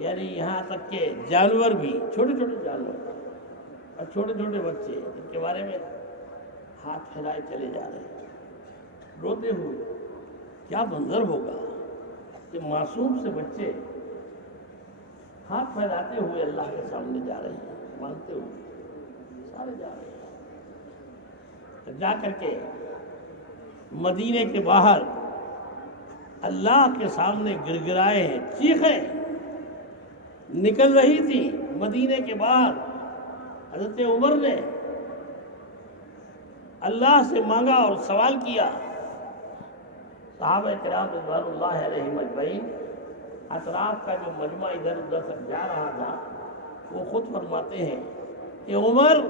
یعنی یہاں تک کہ جانور بھی، چھوٹے چھوٹے جانور اور چھوٹے چھوٹے بچے، جن کے بارے میں ہاتھ پھیلائے چلے جا رہے ہیں روتے ہوئے۔ کیا منظر ہوگا کہ معصوم سے بچے ہاتھ پھیلاتے ہوئے اللہ کے سامنے جا رہے ہیں، مانگتے ہوئے سارے جا رہے ہیں۔ جا کر کے مدینے کے باہر اللہ کے سامنے گڑگڑائے ہیں، چیخیں نکل رہی تھی مدینے کے باہر۔ حضرت عمر نے اللہ سے مانگا اور سوال کیا۔ صحابہ کرام رضوان اللہ علیہم اجمعین، اطراف کا جو مجمع ادھر ادھر تک جا رہا تھا، وہ خود فرماتے ہیں کہ عمر،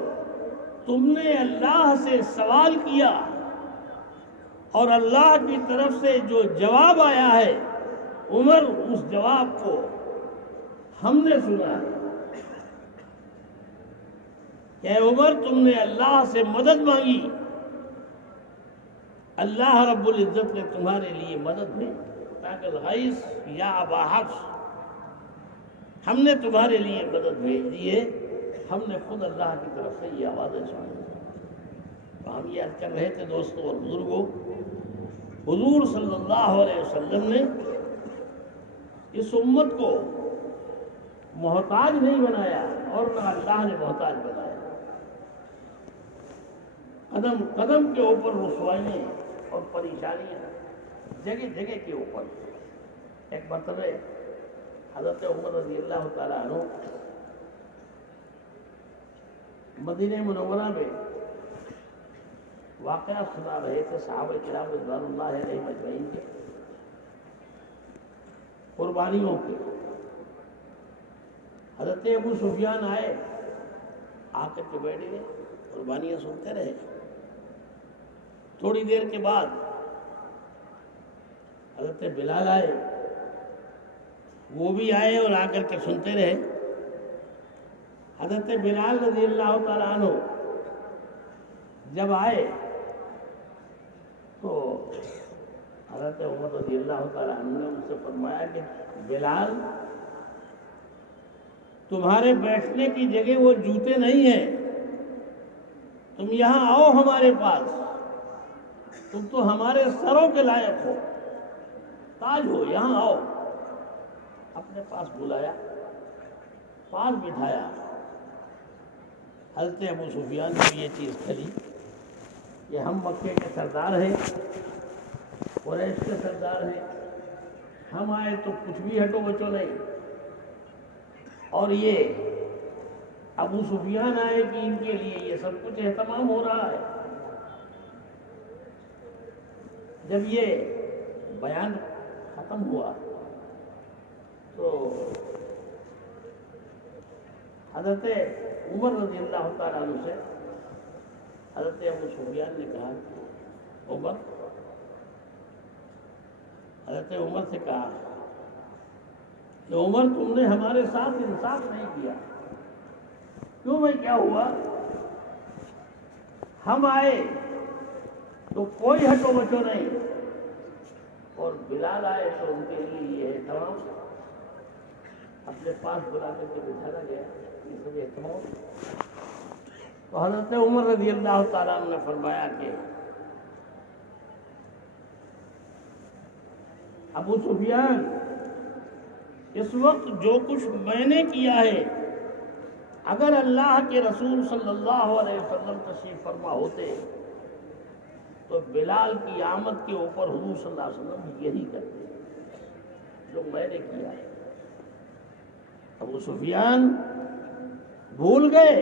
تم نے اللہ سے سوال کیا اور اللہ کی طرف سے جو جواب آیا ہے، عمر اس جواب کو ہم نے سنا ہے کہ عمر تم نے اللہ سے مدد مانگی، اللہ رب العزت نے تمہارے لیے مدد بھیجی، تاکہ الغیث یا ابا حفص، ہم نے تمہارے لیے مدد بھیج دی ہے، ہم نے خود اللہ کی طرف سے یہ آوازیں سنی۔ تو ہم یہ عرض کر رہے تھے دوستوں اور بزرگوں، حضور صلی اللہ علیہ وسلم نے اس امت کو محتاج نہیں بنایا اور نہ اللہ نے محتاج بنایا۔ قدم قدم کے اوپر رسوائیاں اور پریشانیاں جگہ جگہ کے اوپر۔ ایک مرتبہ حضرت عمر رضی اللہ تعالیٰ عنہ مدینہ منورہ میں واقعہ سنا رہے تھے صحابہ کرام رضوان اللہ علیہم اجمعین کے قربانیوں کے۔ حضرت ابو سفیان آئے، آ کر کے بیٹھ گئے، قربانیاں سنتے رہے۔ تھوڑی دیر کے بعد حضرت بلال آئے، وہ بھی آئے اور آ کر کے سنتے رہے۔ حضرت بلال رضی اللہ تعالیٰ عنہ جب آئے تو حضرت عمر رضی اللہ تعالیٰ عنہ نے ان سے فرمایا کہ بلال، تمہارے بیٹھنے کی جگہ وہ جوتے نہیں ہیں، تم یہاں آؤ ہمارے پاس، تم تو ہمارے سروں کے لائق ہو، تاج ہو، یہاں آؤ۔ اپنے پاس بلایا، پاس بٹھایا۔ حضرت ابو سفیان کو یہ چیز کھلی کہ ہم مکے کے سردار ہیں، قریش کے سردار ہیں، ہم آئے تو کچھ بھی ہٹو بچو نہیں، اور یہ ابو سفیان آئے کہ ان کے لیے یہ سب کچھ اہتمام ہو رہا ہے۔ جب یہ بیان ختم ہوا تو حضرت عمر رضی اللہ تعالیٰ عنہ سے حضرت ابو سفیان نے کہا، عمر، حضرت عمر سے کہا کہ عمر، تم نے ہمارے ساتھ انصاف نہیں کیا۔ کیوں بھائی، کیا ہوا؟ ہم آئے تو کوئی ہٹو بچو نہیں، اور بلال آئے تو ان کے لیے یہ اہتمام، اپنے پاس بلا کر کے بٹھانا گیا، یہ سب اہتمام۔ تو حضرت عمر رضی اللہ تعالیٰ عنہ نے فرمایا کہ ابو سفیان، اس وقت جو کچھ میں نے کیا ہے، اگر اللہ کے رسول صلی اللہ علیہ وسلم تشریف فرما ہوتے تو بلال کی آمد کے اوپر حضور صلی اللہ علیہ وسلم یہی کرتے جو میں نے کیا ہے۔ ابو سفیان بھول گئے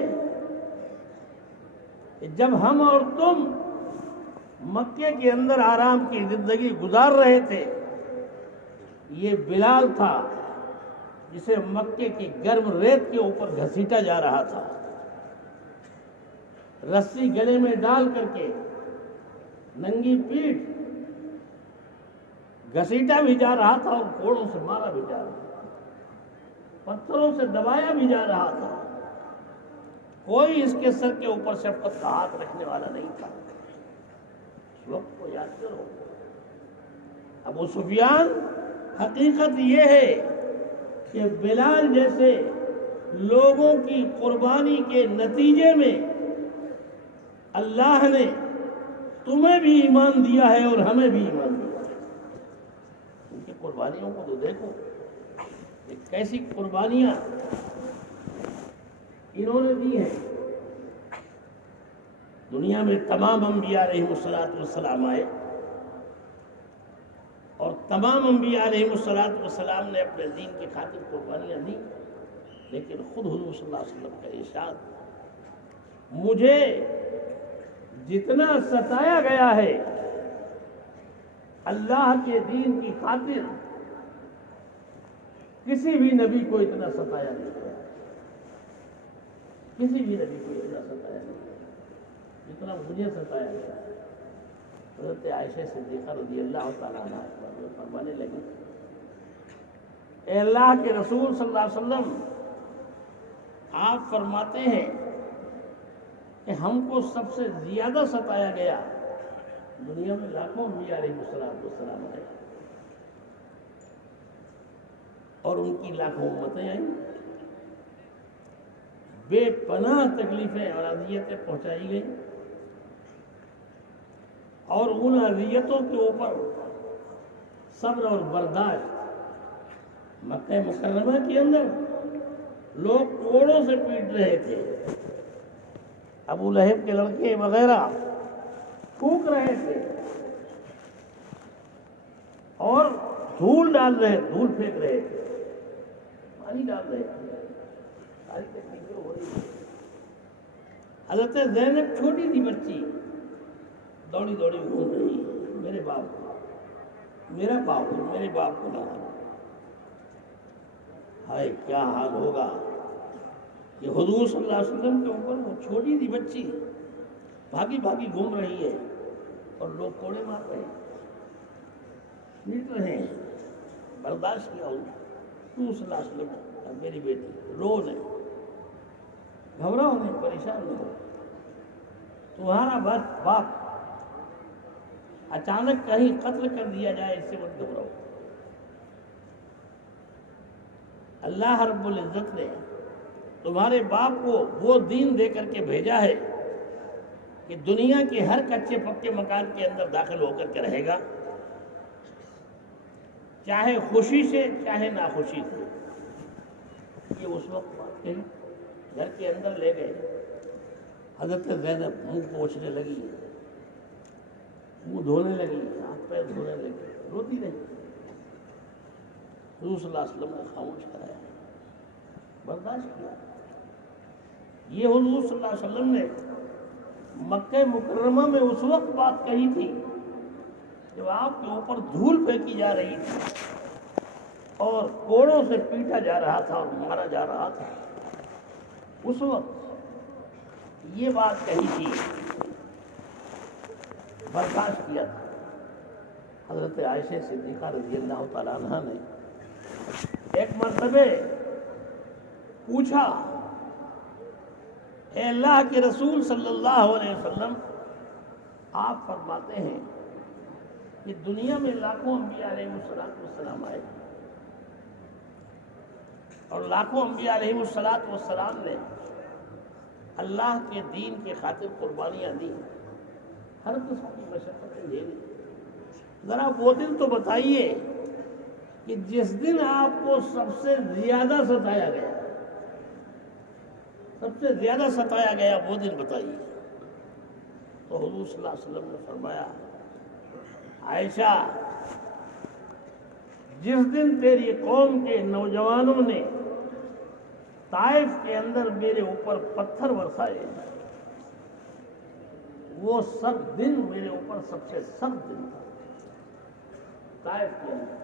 کہ جب ہم اور تم مکے کے اندر آرام کی زندگی گزار رہے تھے، یہ بلال تھا جسے مکے کی گرم ریت کے اوپر گھسیٹا جا رہا تھا، رسی گلے میں ڈال کر کے ننگی پیٹھ گھسیٹا بھی جا رہا تھا اور کوڑوں سے مارا بھی جا رہا تھا، پتھروں سے دبایا بھی جا رہا تھا، کوئی اس کے سر کے اوپر شفقت کا ہاتھ رکھنے والا نہیں تھا۔ اس وقت کو یاد کرو۔ ابو سفیان، حقیقت یہ ہے کہ بلال جیسے لوگوں کی قربانی کے نتیجے میں اللہ نے تمہیں بھی ایمان دیا ہے اور ہمیں بھی ایمان دیا ہے۔ ان کی قربانیوں کو تو دیکھو، کیسی قربانیاں انہوں نے دی ہیں۔ دنیا میں تمام انبیاء علیہ السلام آئے اور تمام انبیاء علیہ السلام نے اپنے دین کی خاطر قربانیاں دی، لیکن خود حضور صلی اللہ علیہ وسلم کا ارشاد، مجھے جتنا ستایا گیا ہے اللہ کے دین کی خاطر، کسی بھی نبی کو اتنا ستایا نہیں گیا، کسی بھی نبی کو اتنا ستایا نہیں گیا جتنا مجھے ستایا گیا۔ حضرت عائشہ صدیقہ رضی اللہ تعالیٰ عنہ فرمانے لگی، اے اللہ کے رسول صلی اللہ علیہ وسلم، آپ فرماتے ہیں کہ ہم کو سب سے زیادہ ستایا گیا، دنیا میں لاکھوں انبیاء علیہ السلام آئے اور ان کی لاکھوں امتیں آئیں، بے پناہ تکلیفیں اور اذیتیں پہنچائی گئیں، اور ان اذیتوں کے اوپر صبر اور برداشت۔ مکہ مکرمہ کے اندر لوگ کوڑوں سے پیٹ رہے تھے، ابو لہب کے لڑکے وغیرہ تھوک رہے تھے اور دھول ڈال رہے، دھول پھینک رہے تھے، پانی ڈال رہے تھے، ساری تکلیفیں ہو رہی تھی۔ حضرت زینب چھوٹی سی بچی دوڑی دوڑی گھوم رہی ہے، میرے باپ کو، میرا باپ ہے، میرے باپ کو نہ مارو۔ ہائے کیا حال ہوگا کہ حضور صلی اللہ علیہ وسلم کے اوپر وہ چھوٹی سی بچی بھاگی بھاگی گھوم رہی ہے اور لوگ کوڑے مار رہے ہیں، پیٹ رہے ہیں۔ برداشت کیا ہوں، تو صلی اللہ علیہ وسلم، میری بیٹی رو نہیں، گھبراؤ نہیں، پریشان نہیں ہو، تمہارا باپ اچانک کہیں قتل کر دیا جائے، اس سے مت گھبراؤ۔ اللہ رب العزت نے تمہارے باپ کو وہ دین دے کر کے بھیجا ہے کہ دنیا کے ہر کچے پکے مکان کے اندر داخل ہو کر کے رہے گا، چاہے خوشی سے چاہے ناخوشی سے۔ یہ اس وقت بات کہی، گھر کے اندر لے گئے، حضرت زینب منہ پوچھنے لگی، منہ دھونے لگی، ہاتھ پیر دھونے لگی، روتی نہیں۔ حضور صلی اللہ علیہ وسلم نے خاموش کرایا، برداشت کیا۔ یہ حضور صلی اللہ علیہ وسلم نے مکہ مکرمہ میں اس وقت بات کہی تھی جب آپ کے اوپر دھول پھینکی جا رہی تھی اور کوڑوں سے پیٹا جا رہا تھا اور مارا جا رہا تھا، اس وقت یہ بات کہی تھی، برداشت کیا تھا۔ حضرت عائشہ صدیقہ رضی اللہ تعالیٰ عنہ نے ایک مرتبہ پوچھا، اے اللہ کے رسول صلی اللہ علیہ وسلم، آپ فرماتے ہیں کہ دنیا میں لاکھوں انبیاء علیہ السلام آئے اور لاکھوں انبیاء علیہ السلام نے اللہ کے دین کے خاطر قربانیاں دی، ہر قسم کی مشقتیں جھیلی، ذرا وہ دن تو بتائیے کہ جس دن آپ کو سب سے زیادہ ستایا گیا، سب سے زیادہ ستایا گیا وہ دن بتائیے۔ تو حضور صلی اللہ علیہ وسلم نے فرمایا، عائشہ، جس دن تیری قوم کے نوجوانوں نے طائف کے اندر میرے اوپر پتھر برسائے، وہ سخت دن میرے اوپر سب سے سخت دن تھا۔ طائف کے اندر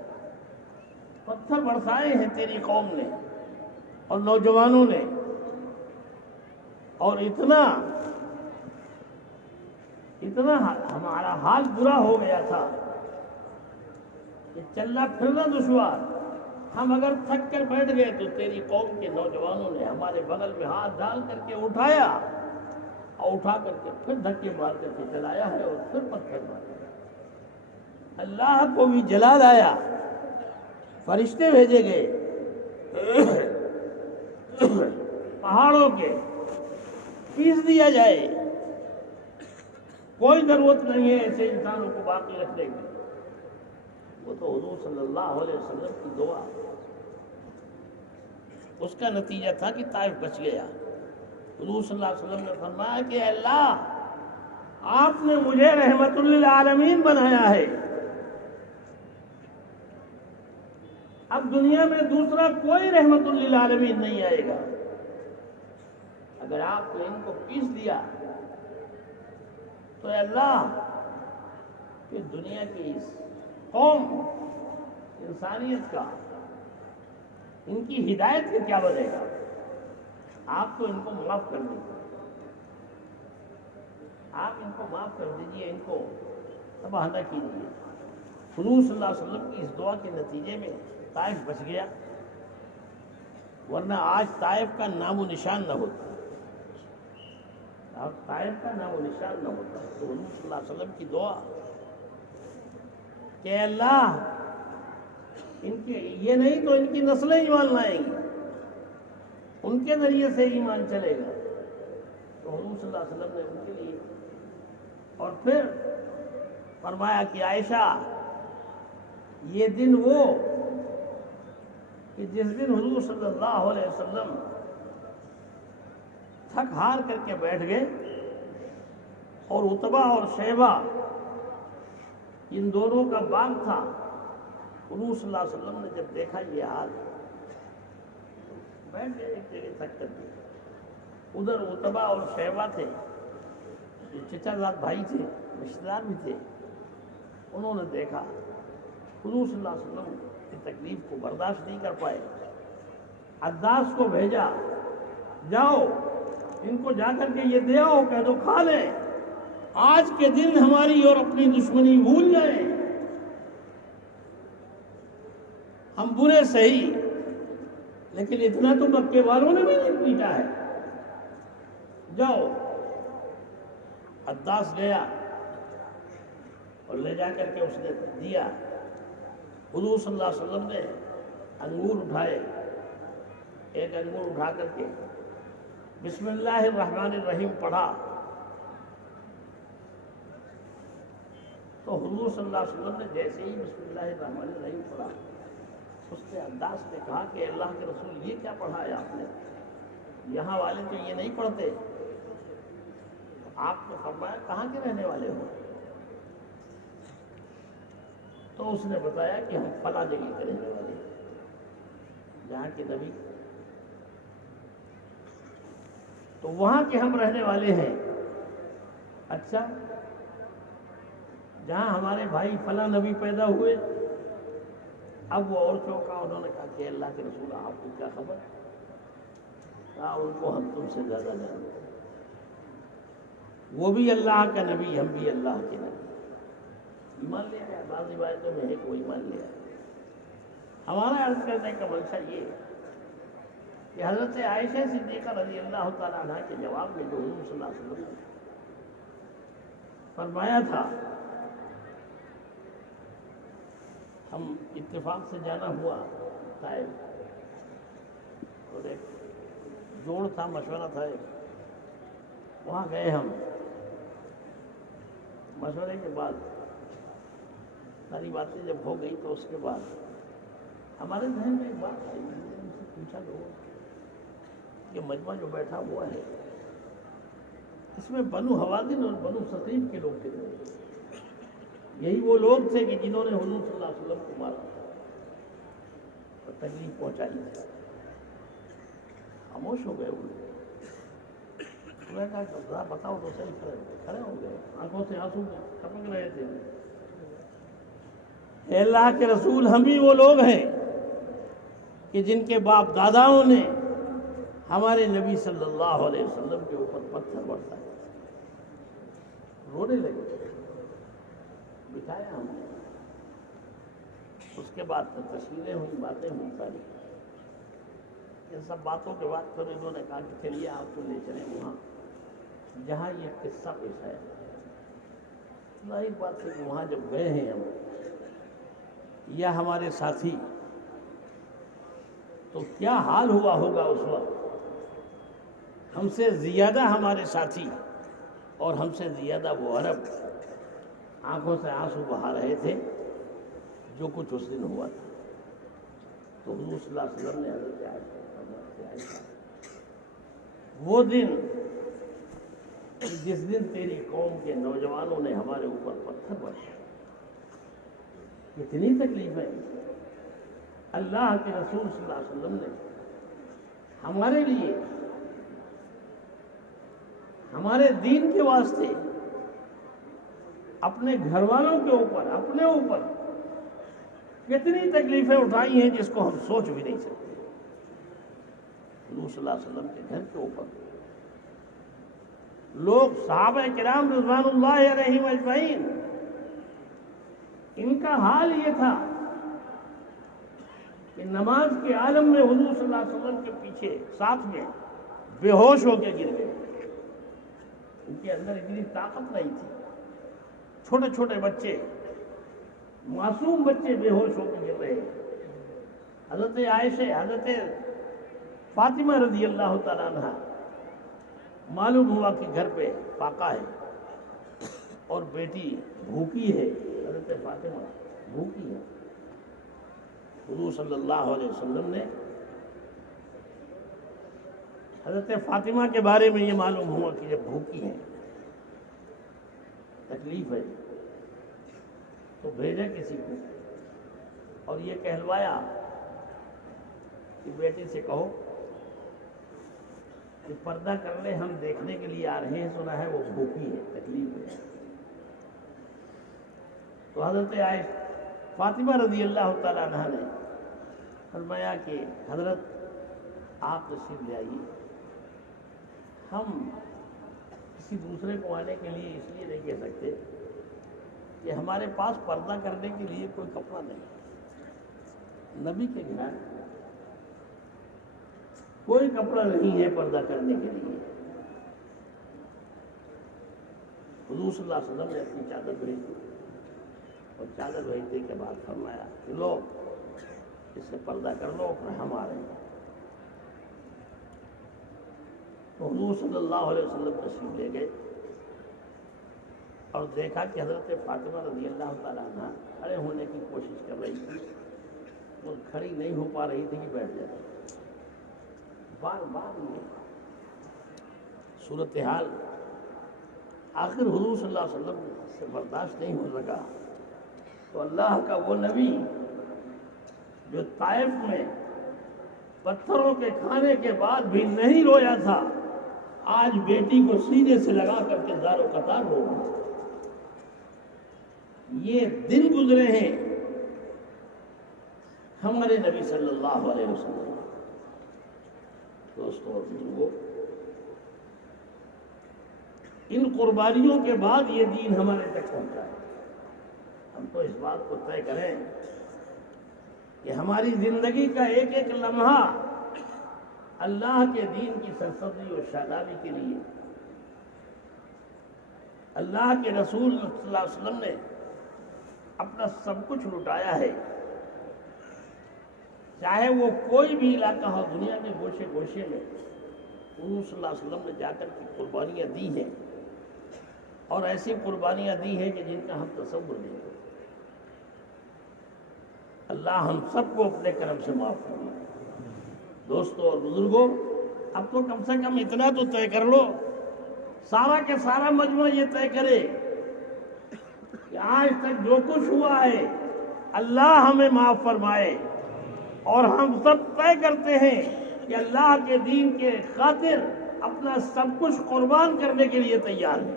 پتھر برسائے ہیں تیری قوم نے اور نوجوانوں نے، اور اتنا ہمارا حال برا ہو گیا تھا کہ چلنا پھرنا دشوار، ہم اگر تھک کر بیٹھ گئے تو تیری قوم کے نوجوانوں نے ہمارے بغل میں ہاتھ ڈال کر کے اٹھایا اور اٹھا کر کے پھر دھکے مار کر کے چلایا ہے اور پھر پتھر مارا۔ اللہ کو بھی جلال آیا، فرشتے بھیجے گئے پہاڑوں کے پیس دیا جائے، کوئی ضرورت نہیں ہے ایسے انسانوں کو باقی رکھنے کی۔ وہ تو حضور صلی اللہ علیہ وسلم کی دعا، اس کا نتیجہ تھا کہ طائف بچ گیا۔ حضور صلی اللہ علیہ وسلم نے فرمایا کہ اے اللہ، آپ نے مجھے رحمت للعالمین بنایا ہے، اب دنیا میں دوسرا کوئی رحمت للعالمین نہیں آئے گا۔ اگر آپ نے ان کو پیس دیا تو اے اللہ، کہ دنیا کی اس قوم انسانیت کا، ان کی ہدایت کا کیا بنے گا؟ آپ تو ان کو معاف کر دیجیے، آپ ان کو معاف کر دیجیے، ان کو تباہ نہ کیجیے۔ حضور صلی اللہ علیہ وسلم کی اس دعا کے نتیجے میں طائف بچ گیا، ورنہ آج طائف کا نام و نشان نہ ہوتا، اب طائف کا نام و نشان نہ ہوتا۔ تو حضور صلی اللہ علیہ وسلم کی دعا کہ اے اللہ، ان کے یہ نہیں تو ان کی نسلیں ایمان لائیں گی، ان کے ذریعے سے ایمان چلے گا۔ تو حضور صلی اللہ علیہ وسلم نے ان کے لیے، اور پھر فرمایا کہ عائشہ، یہ دن وہ کہ جس دن حضور صلی اللہ علیہ وسلم تھک ہار کر کے بیٹھ گئے، اور عتبہ اور شیبہ ان دونوں کا باغ تھا، حضور صلی اللہ علیہ وسلم نے جب دیکھا یہ حال، بیٹھ گئے ایک جگہ تھک کر کے۔ ادھر عتبہ اور شیبہ تھے، جو چچا زاد بھائی تھے، رشتہ دار بھی تھے، انہوں نے دیکھا حضور صلی اللہ علیہ وسلم کی تکلیف کو برداشت نہیں کر پائے، عداس کو بھیجا، جاؤ ان کو جا کر کے یہ دے آؤ، کہہ دو کھا لیں، آج کے دن ہماری اور اپنی دشمنی بھول جائیں، ہم برے صحیح لیکن اتنا تو مکے والوں نے بھی نہیں پیٹا ہے، جاؤ۔ عداس گیا اور لے جا کر کے اس نے دیا۔ حضور صلی اللہ علیہ وسلم نے انگور اٹھائے، ایک انگور اٹھا کر کے بسم اللہ الرحمن الرحیم پڑھا، تو حضور صلی اللہ علیہ وسلم نے جیسے ہی بسم اللہ الرحمن الرحیم پڑھا، اس سے عداس نے کہا کہ اللہ کے رسول یہ کیا پڑھا ہے آپ نے؟ یہاں والے تو یہ نہیں پڑھتے۔ آپ نے فرمایا کہاں کے رہنے والے ہو؟ تو اس نے بتایا کہ ہم فلاں جگہ کے رہنے والے ہیں، جہاں کے نبی، تو وہاں کے ہم رہنے والے ہیں۔ اچھا، جہاں ہمارے بھائی فلاں نبی پیدا ہوئے، اب وہ اور چوکا، انہوں نے کہا کہ اللہ کے رسول آپ کو کیا خبر؟ کہا ان کو ہم تم سے زیادہ جانتے ہیں، وہ بھی اللہ کا نبی، ہم بھی اللہ کے نبی۔ ایمان لے آیا، بعض روایتوں میں ہے کہ وہ ایمان لے آیا۔ ہمارا عرض کرنے کا منشا یہ ہے کہ حضرت عائشہ صدیقہ رضی اللہ تعالیٰ عنہ کے جواب میں جو حضور صلی اللہ علیہ وسلم نے فرمایا تھا، ہم اتفاق سے جانا ہوا طائف، اور ایک جوڑ تھا، مشورہ تھا ایک، وہاں گئے ہم، مشورے کے بعد ساری باتیں جب ہو گئی تو اس کے بعد ہمارے ذہن میں ایک بات آئی، میں نے ان سے پوچھا لوگوں کہ مجمع جو بیٹھا ہوا ہے اس میں بنو حوازن اور بنو ثقیف کے لوگ کتنے ہیں؟ یہی وہ لوگ تھے کہ جنہوں نے حضور صلی اللہ علیہ وسلم کو مارا اور تکلیف پہنچائی تھی۔ خاموش ہو گئے وہ لوگ۔ انہوں نے کہا کہ ذرا بتاؤ تو صحیح، کھڑے ہو گئے، آنکھوں سے آنسو ٹپک رہے تھے۔ اے اللہ کے رسول، ہم ہی وہ لوگ ہیں کہ جن کے باپ داداؤں نے ہمارے نبی صلی اللہ علیہ وسلم کے اوپر پتھر برسائے، رونے لگے، بٹھایا ہم نے، اس کے بعد پھر تشکیلیں ہوئی، باتیں ہوئی ساری. ان سب باتوں کے بعد پھر انہوں نے کہا کہ چلیے آپ کو لے چلیں وہاں جہاں یہ قصہ پیش ہے. ظاہر بات ہے کہ وہاں جب گئے ہیں ہم یا ہمارے ساتھی، تو کیا حال ہوا ہوگا اس وقت. ہم سے زیادہ ہمارے ساتھی اور ہم سے زیادہ وہ عرب آنکھوں سے آنسو بہا رہے تھے جو کچھ اس دن ہوا تھا. تو حضور صلی اللہ علیہ وسلم نے حضرت عائشہ وہ دن جس دن تیری قوم کے نوجوانوں نے ہمارے اوپر پتھر برسائے، کتنی تکلیفیں اللہ کے رسول صلی اللہ علیہ وسلم نے ہمارے لیے، ہمارے دین کے واسطے اپنے گھر والوں کے اوپر، اپنے اوپر کتنی تکلیفیں اٹھائی ہیں جس کو ہم سوچ بھی نہیں سکتے. حضور صلی اللہ علیہ وسلم کے گھر کے اوپر لوگ صحابہ کرام رضوان اللہ علیہم اجمعین، ان کا حال یہ تھا کہ نماز کے عالم میں حضور صلی اللہ علیہ وسلم کے پیچھے ساتھ میں بے ہوش ہو کے گر گئے. ان کے اندر اتنی طاقت نہیں تھی. چھوٹے چھوٹے بچے، معصوم بچے بے ہوش ہو کے گر رہے. حضرت عائشہ، حضرت فاطمہ رضی اللہ تعالیٰ عنہ، معلوم ہوا کہ گھر پہ فاقہ ہے اور بیٹی بھوکی ہے. حضرت فاطمہ بھوکی ہے. حضور صلی اللہ علیہ وسلم نے حضرت فاطمہ کے بارے میں یہ معلوم ہوا کہ جب بھوکی ہے، تکلیف ہے، تو بھیجا کسی کو اور یہ کہلوایا کہ بیٹی سے کہو کہ پردہ کر لے، ہم دیکھنے کے لیے آ رہے ہیں، سنا ہے وہ بھوکی ہے، تکلیف ہے. تو حضرت عائشہ فاطمہ رضی اللہ تعالیٰ عنہ نے فرمایا کہ حضرت آپ تشریف لے آئیے، ہم کسی دوسرے کو آنے کے لیے اس لیے نہیں کہہ سکتے کہ ہمارے پاس پردہ کرنے کے لیے کوئی کپڑا نہیں. نبی کے گھر کوئی کپڑا نہیں ہے پردہ کرنے کے لیے. حضور صلی اللہ علیہ وسلم نے اپنی چادر بھیجی اور چادر بھیجنے کے بعد فرمایا کہ لو اس سے پردہ کر لو، پھر ہم آ رہے ہیں. تو حضور صلی اللہ علیہ وسلم تشریف لے گئے اور دیکھا کہ حضرت فاطمہ رضی اللہ تعالیٰ عنہ کھڑے ہونے کی کوشش کر رہی تھی، وہ کھڑی نہیں ہو پا رہی تھی کہ بیٹھ جاتی. بار بار یہ صورتحال آخر حضور صلی اللہ علیہ وسلم سے برداشت نہیں ہو سکا تو اللہ کا وہ نبی جو طائف میں پتھروں کے کھانے کے بعد بھی نہیں رویا تھا، آج بیٹی کو سینے سے لگا کر کے دار و قطار رو رہا. یہ دن گزرے ہیں ہمارے نبی صلی اللہ علیہ وسلم. دوستوں اور بزرگوں، ان قربانیوں کے بعد یہ دین ہمارے تک پہنچا ہے. ہم تو اس بات کو طے کریں کہ ہماری زندگی کا ایک ایک لمحہ اللہ کے دین کی سرسبزی اور شادابی کے لیے اللہ کے رسول صلی اللہ علیہ وسلم نے اپنا سب کچھ لٹایا ہے. چاہے وہ کوئی بھی علاقہ ہو دنیا کے گوشے گوشے میں، حضور صلی اللہ علیہ وسلم نے جا کر کی قربانیاں دی ہیں اور ایسی قربانیاں دی ہیں کہ جن کا ہم تصور نہیں کرتے. اللہ ہم سب کو اپنے کرم سے معاف کرے. دوستوں اور بزرگوں، اب تو کم سے کم اتنا تو طے کر لو، سارا کے سارا مجموعہ یہ طے کرے کہ آج تک جو کچھ ہوا ہے اللہ ہمیں معاف فرمائے، اور ہم سب طے کرتے ہیں کہ اللہ کے دین کے خاطر اپنا سب کچھ قربان کرنے کے لیے تیار ہیں.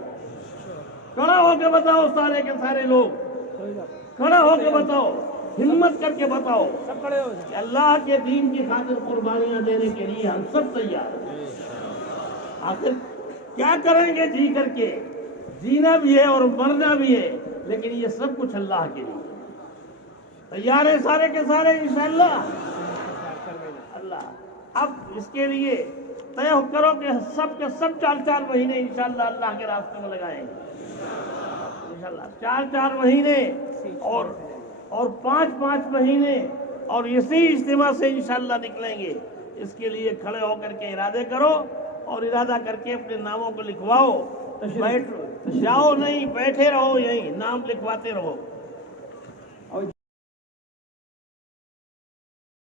کھڑا ہو کے بتاؤ سارے کے سارے لوگ، کھڑا ہو کے بتاؤ، ہمت کر کے بتاؤ کہ اللہ کے دین کی خاطر قربانیاں دینے کے لیے ہم سب تیار ہیں. آخر کیا کریں گے جی کر کے؟ جینا بھی ہے اور مرنا بھی ہے، لیکن یہ سب کچھ اللہ کے لیے. تیار ہے سارے کے سارے انشاءاللہ؟ اللہ اب اس کے لیے طے کرو کہ سب کے سب 4 مہینے انشاءاللہ اللہ کے راستے میں لگائیں گے انشاءاللہ، 4 مہینے اور 5 مہینے، اور اسی اجتماع سے انشاءاللہ نکلیں گے۔ اس کے لیے کھڑے ہو کر کے ارادے کرو اور ارادہ کر کے اپنے ناموں کو لکھواؤ، جاؤ نہیں، بیٹھے رہو، یہیں نام لکھواتے رہو۔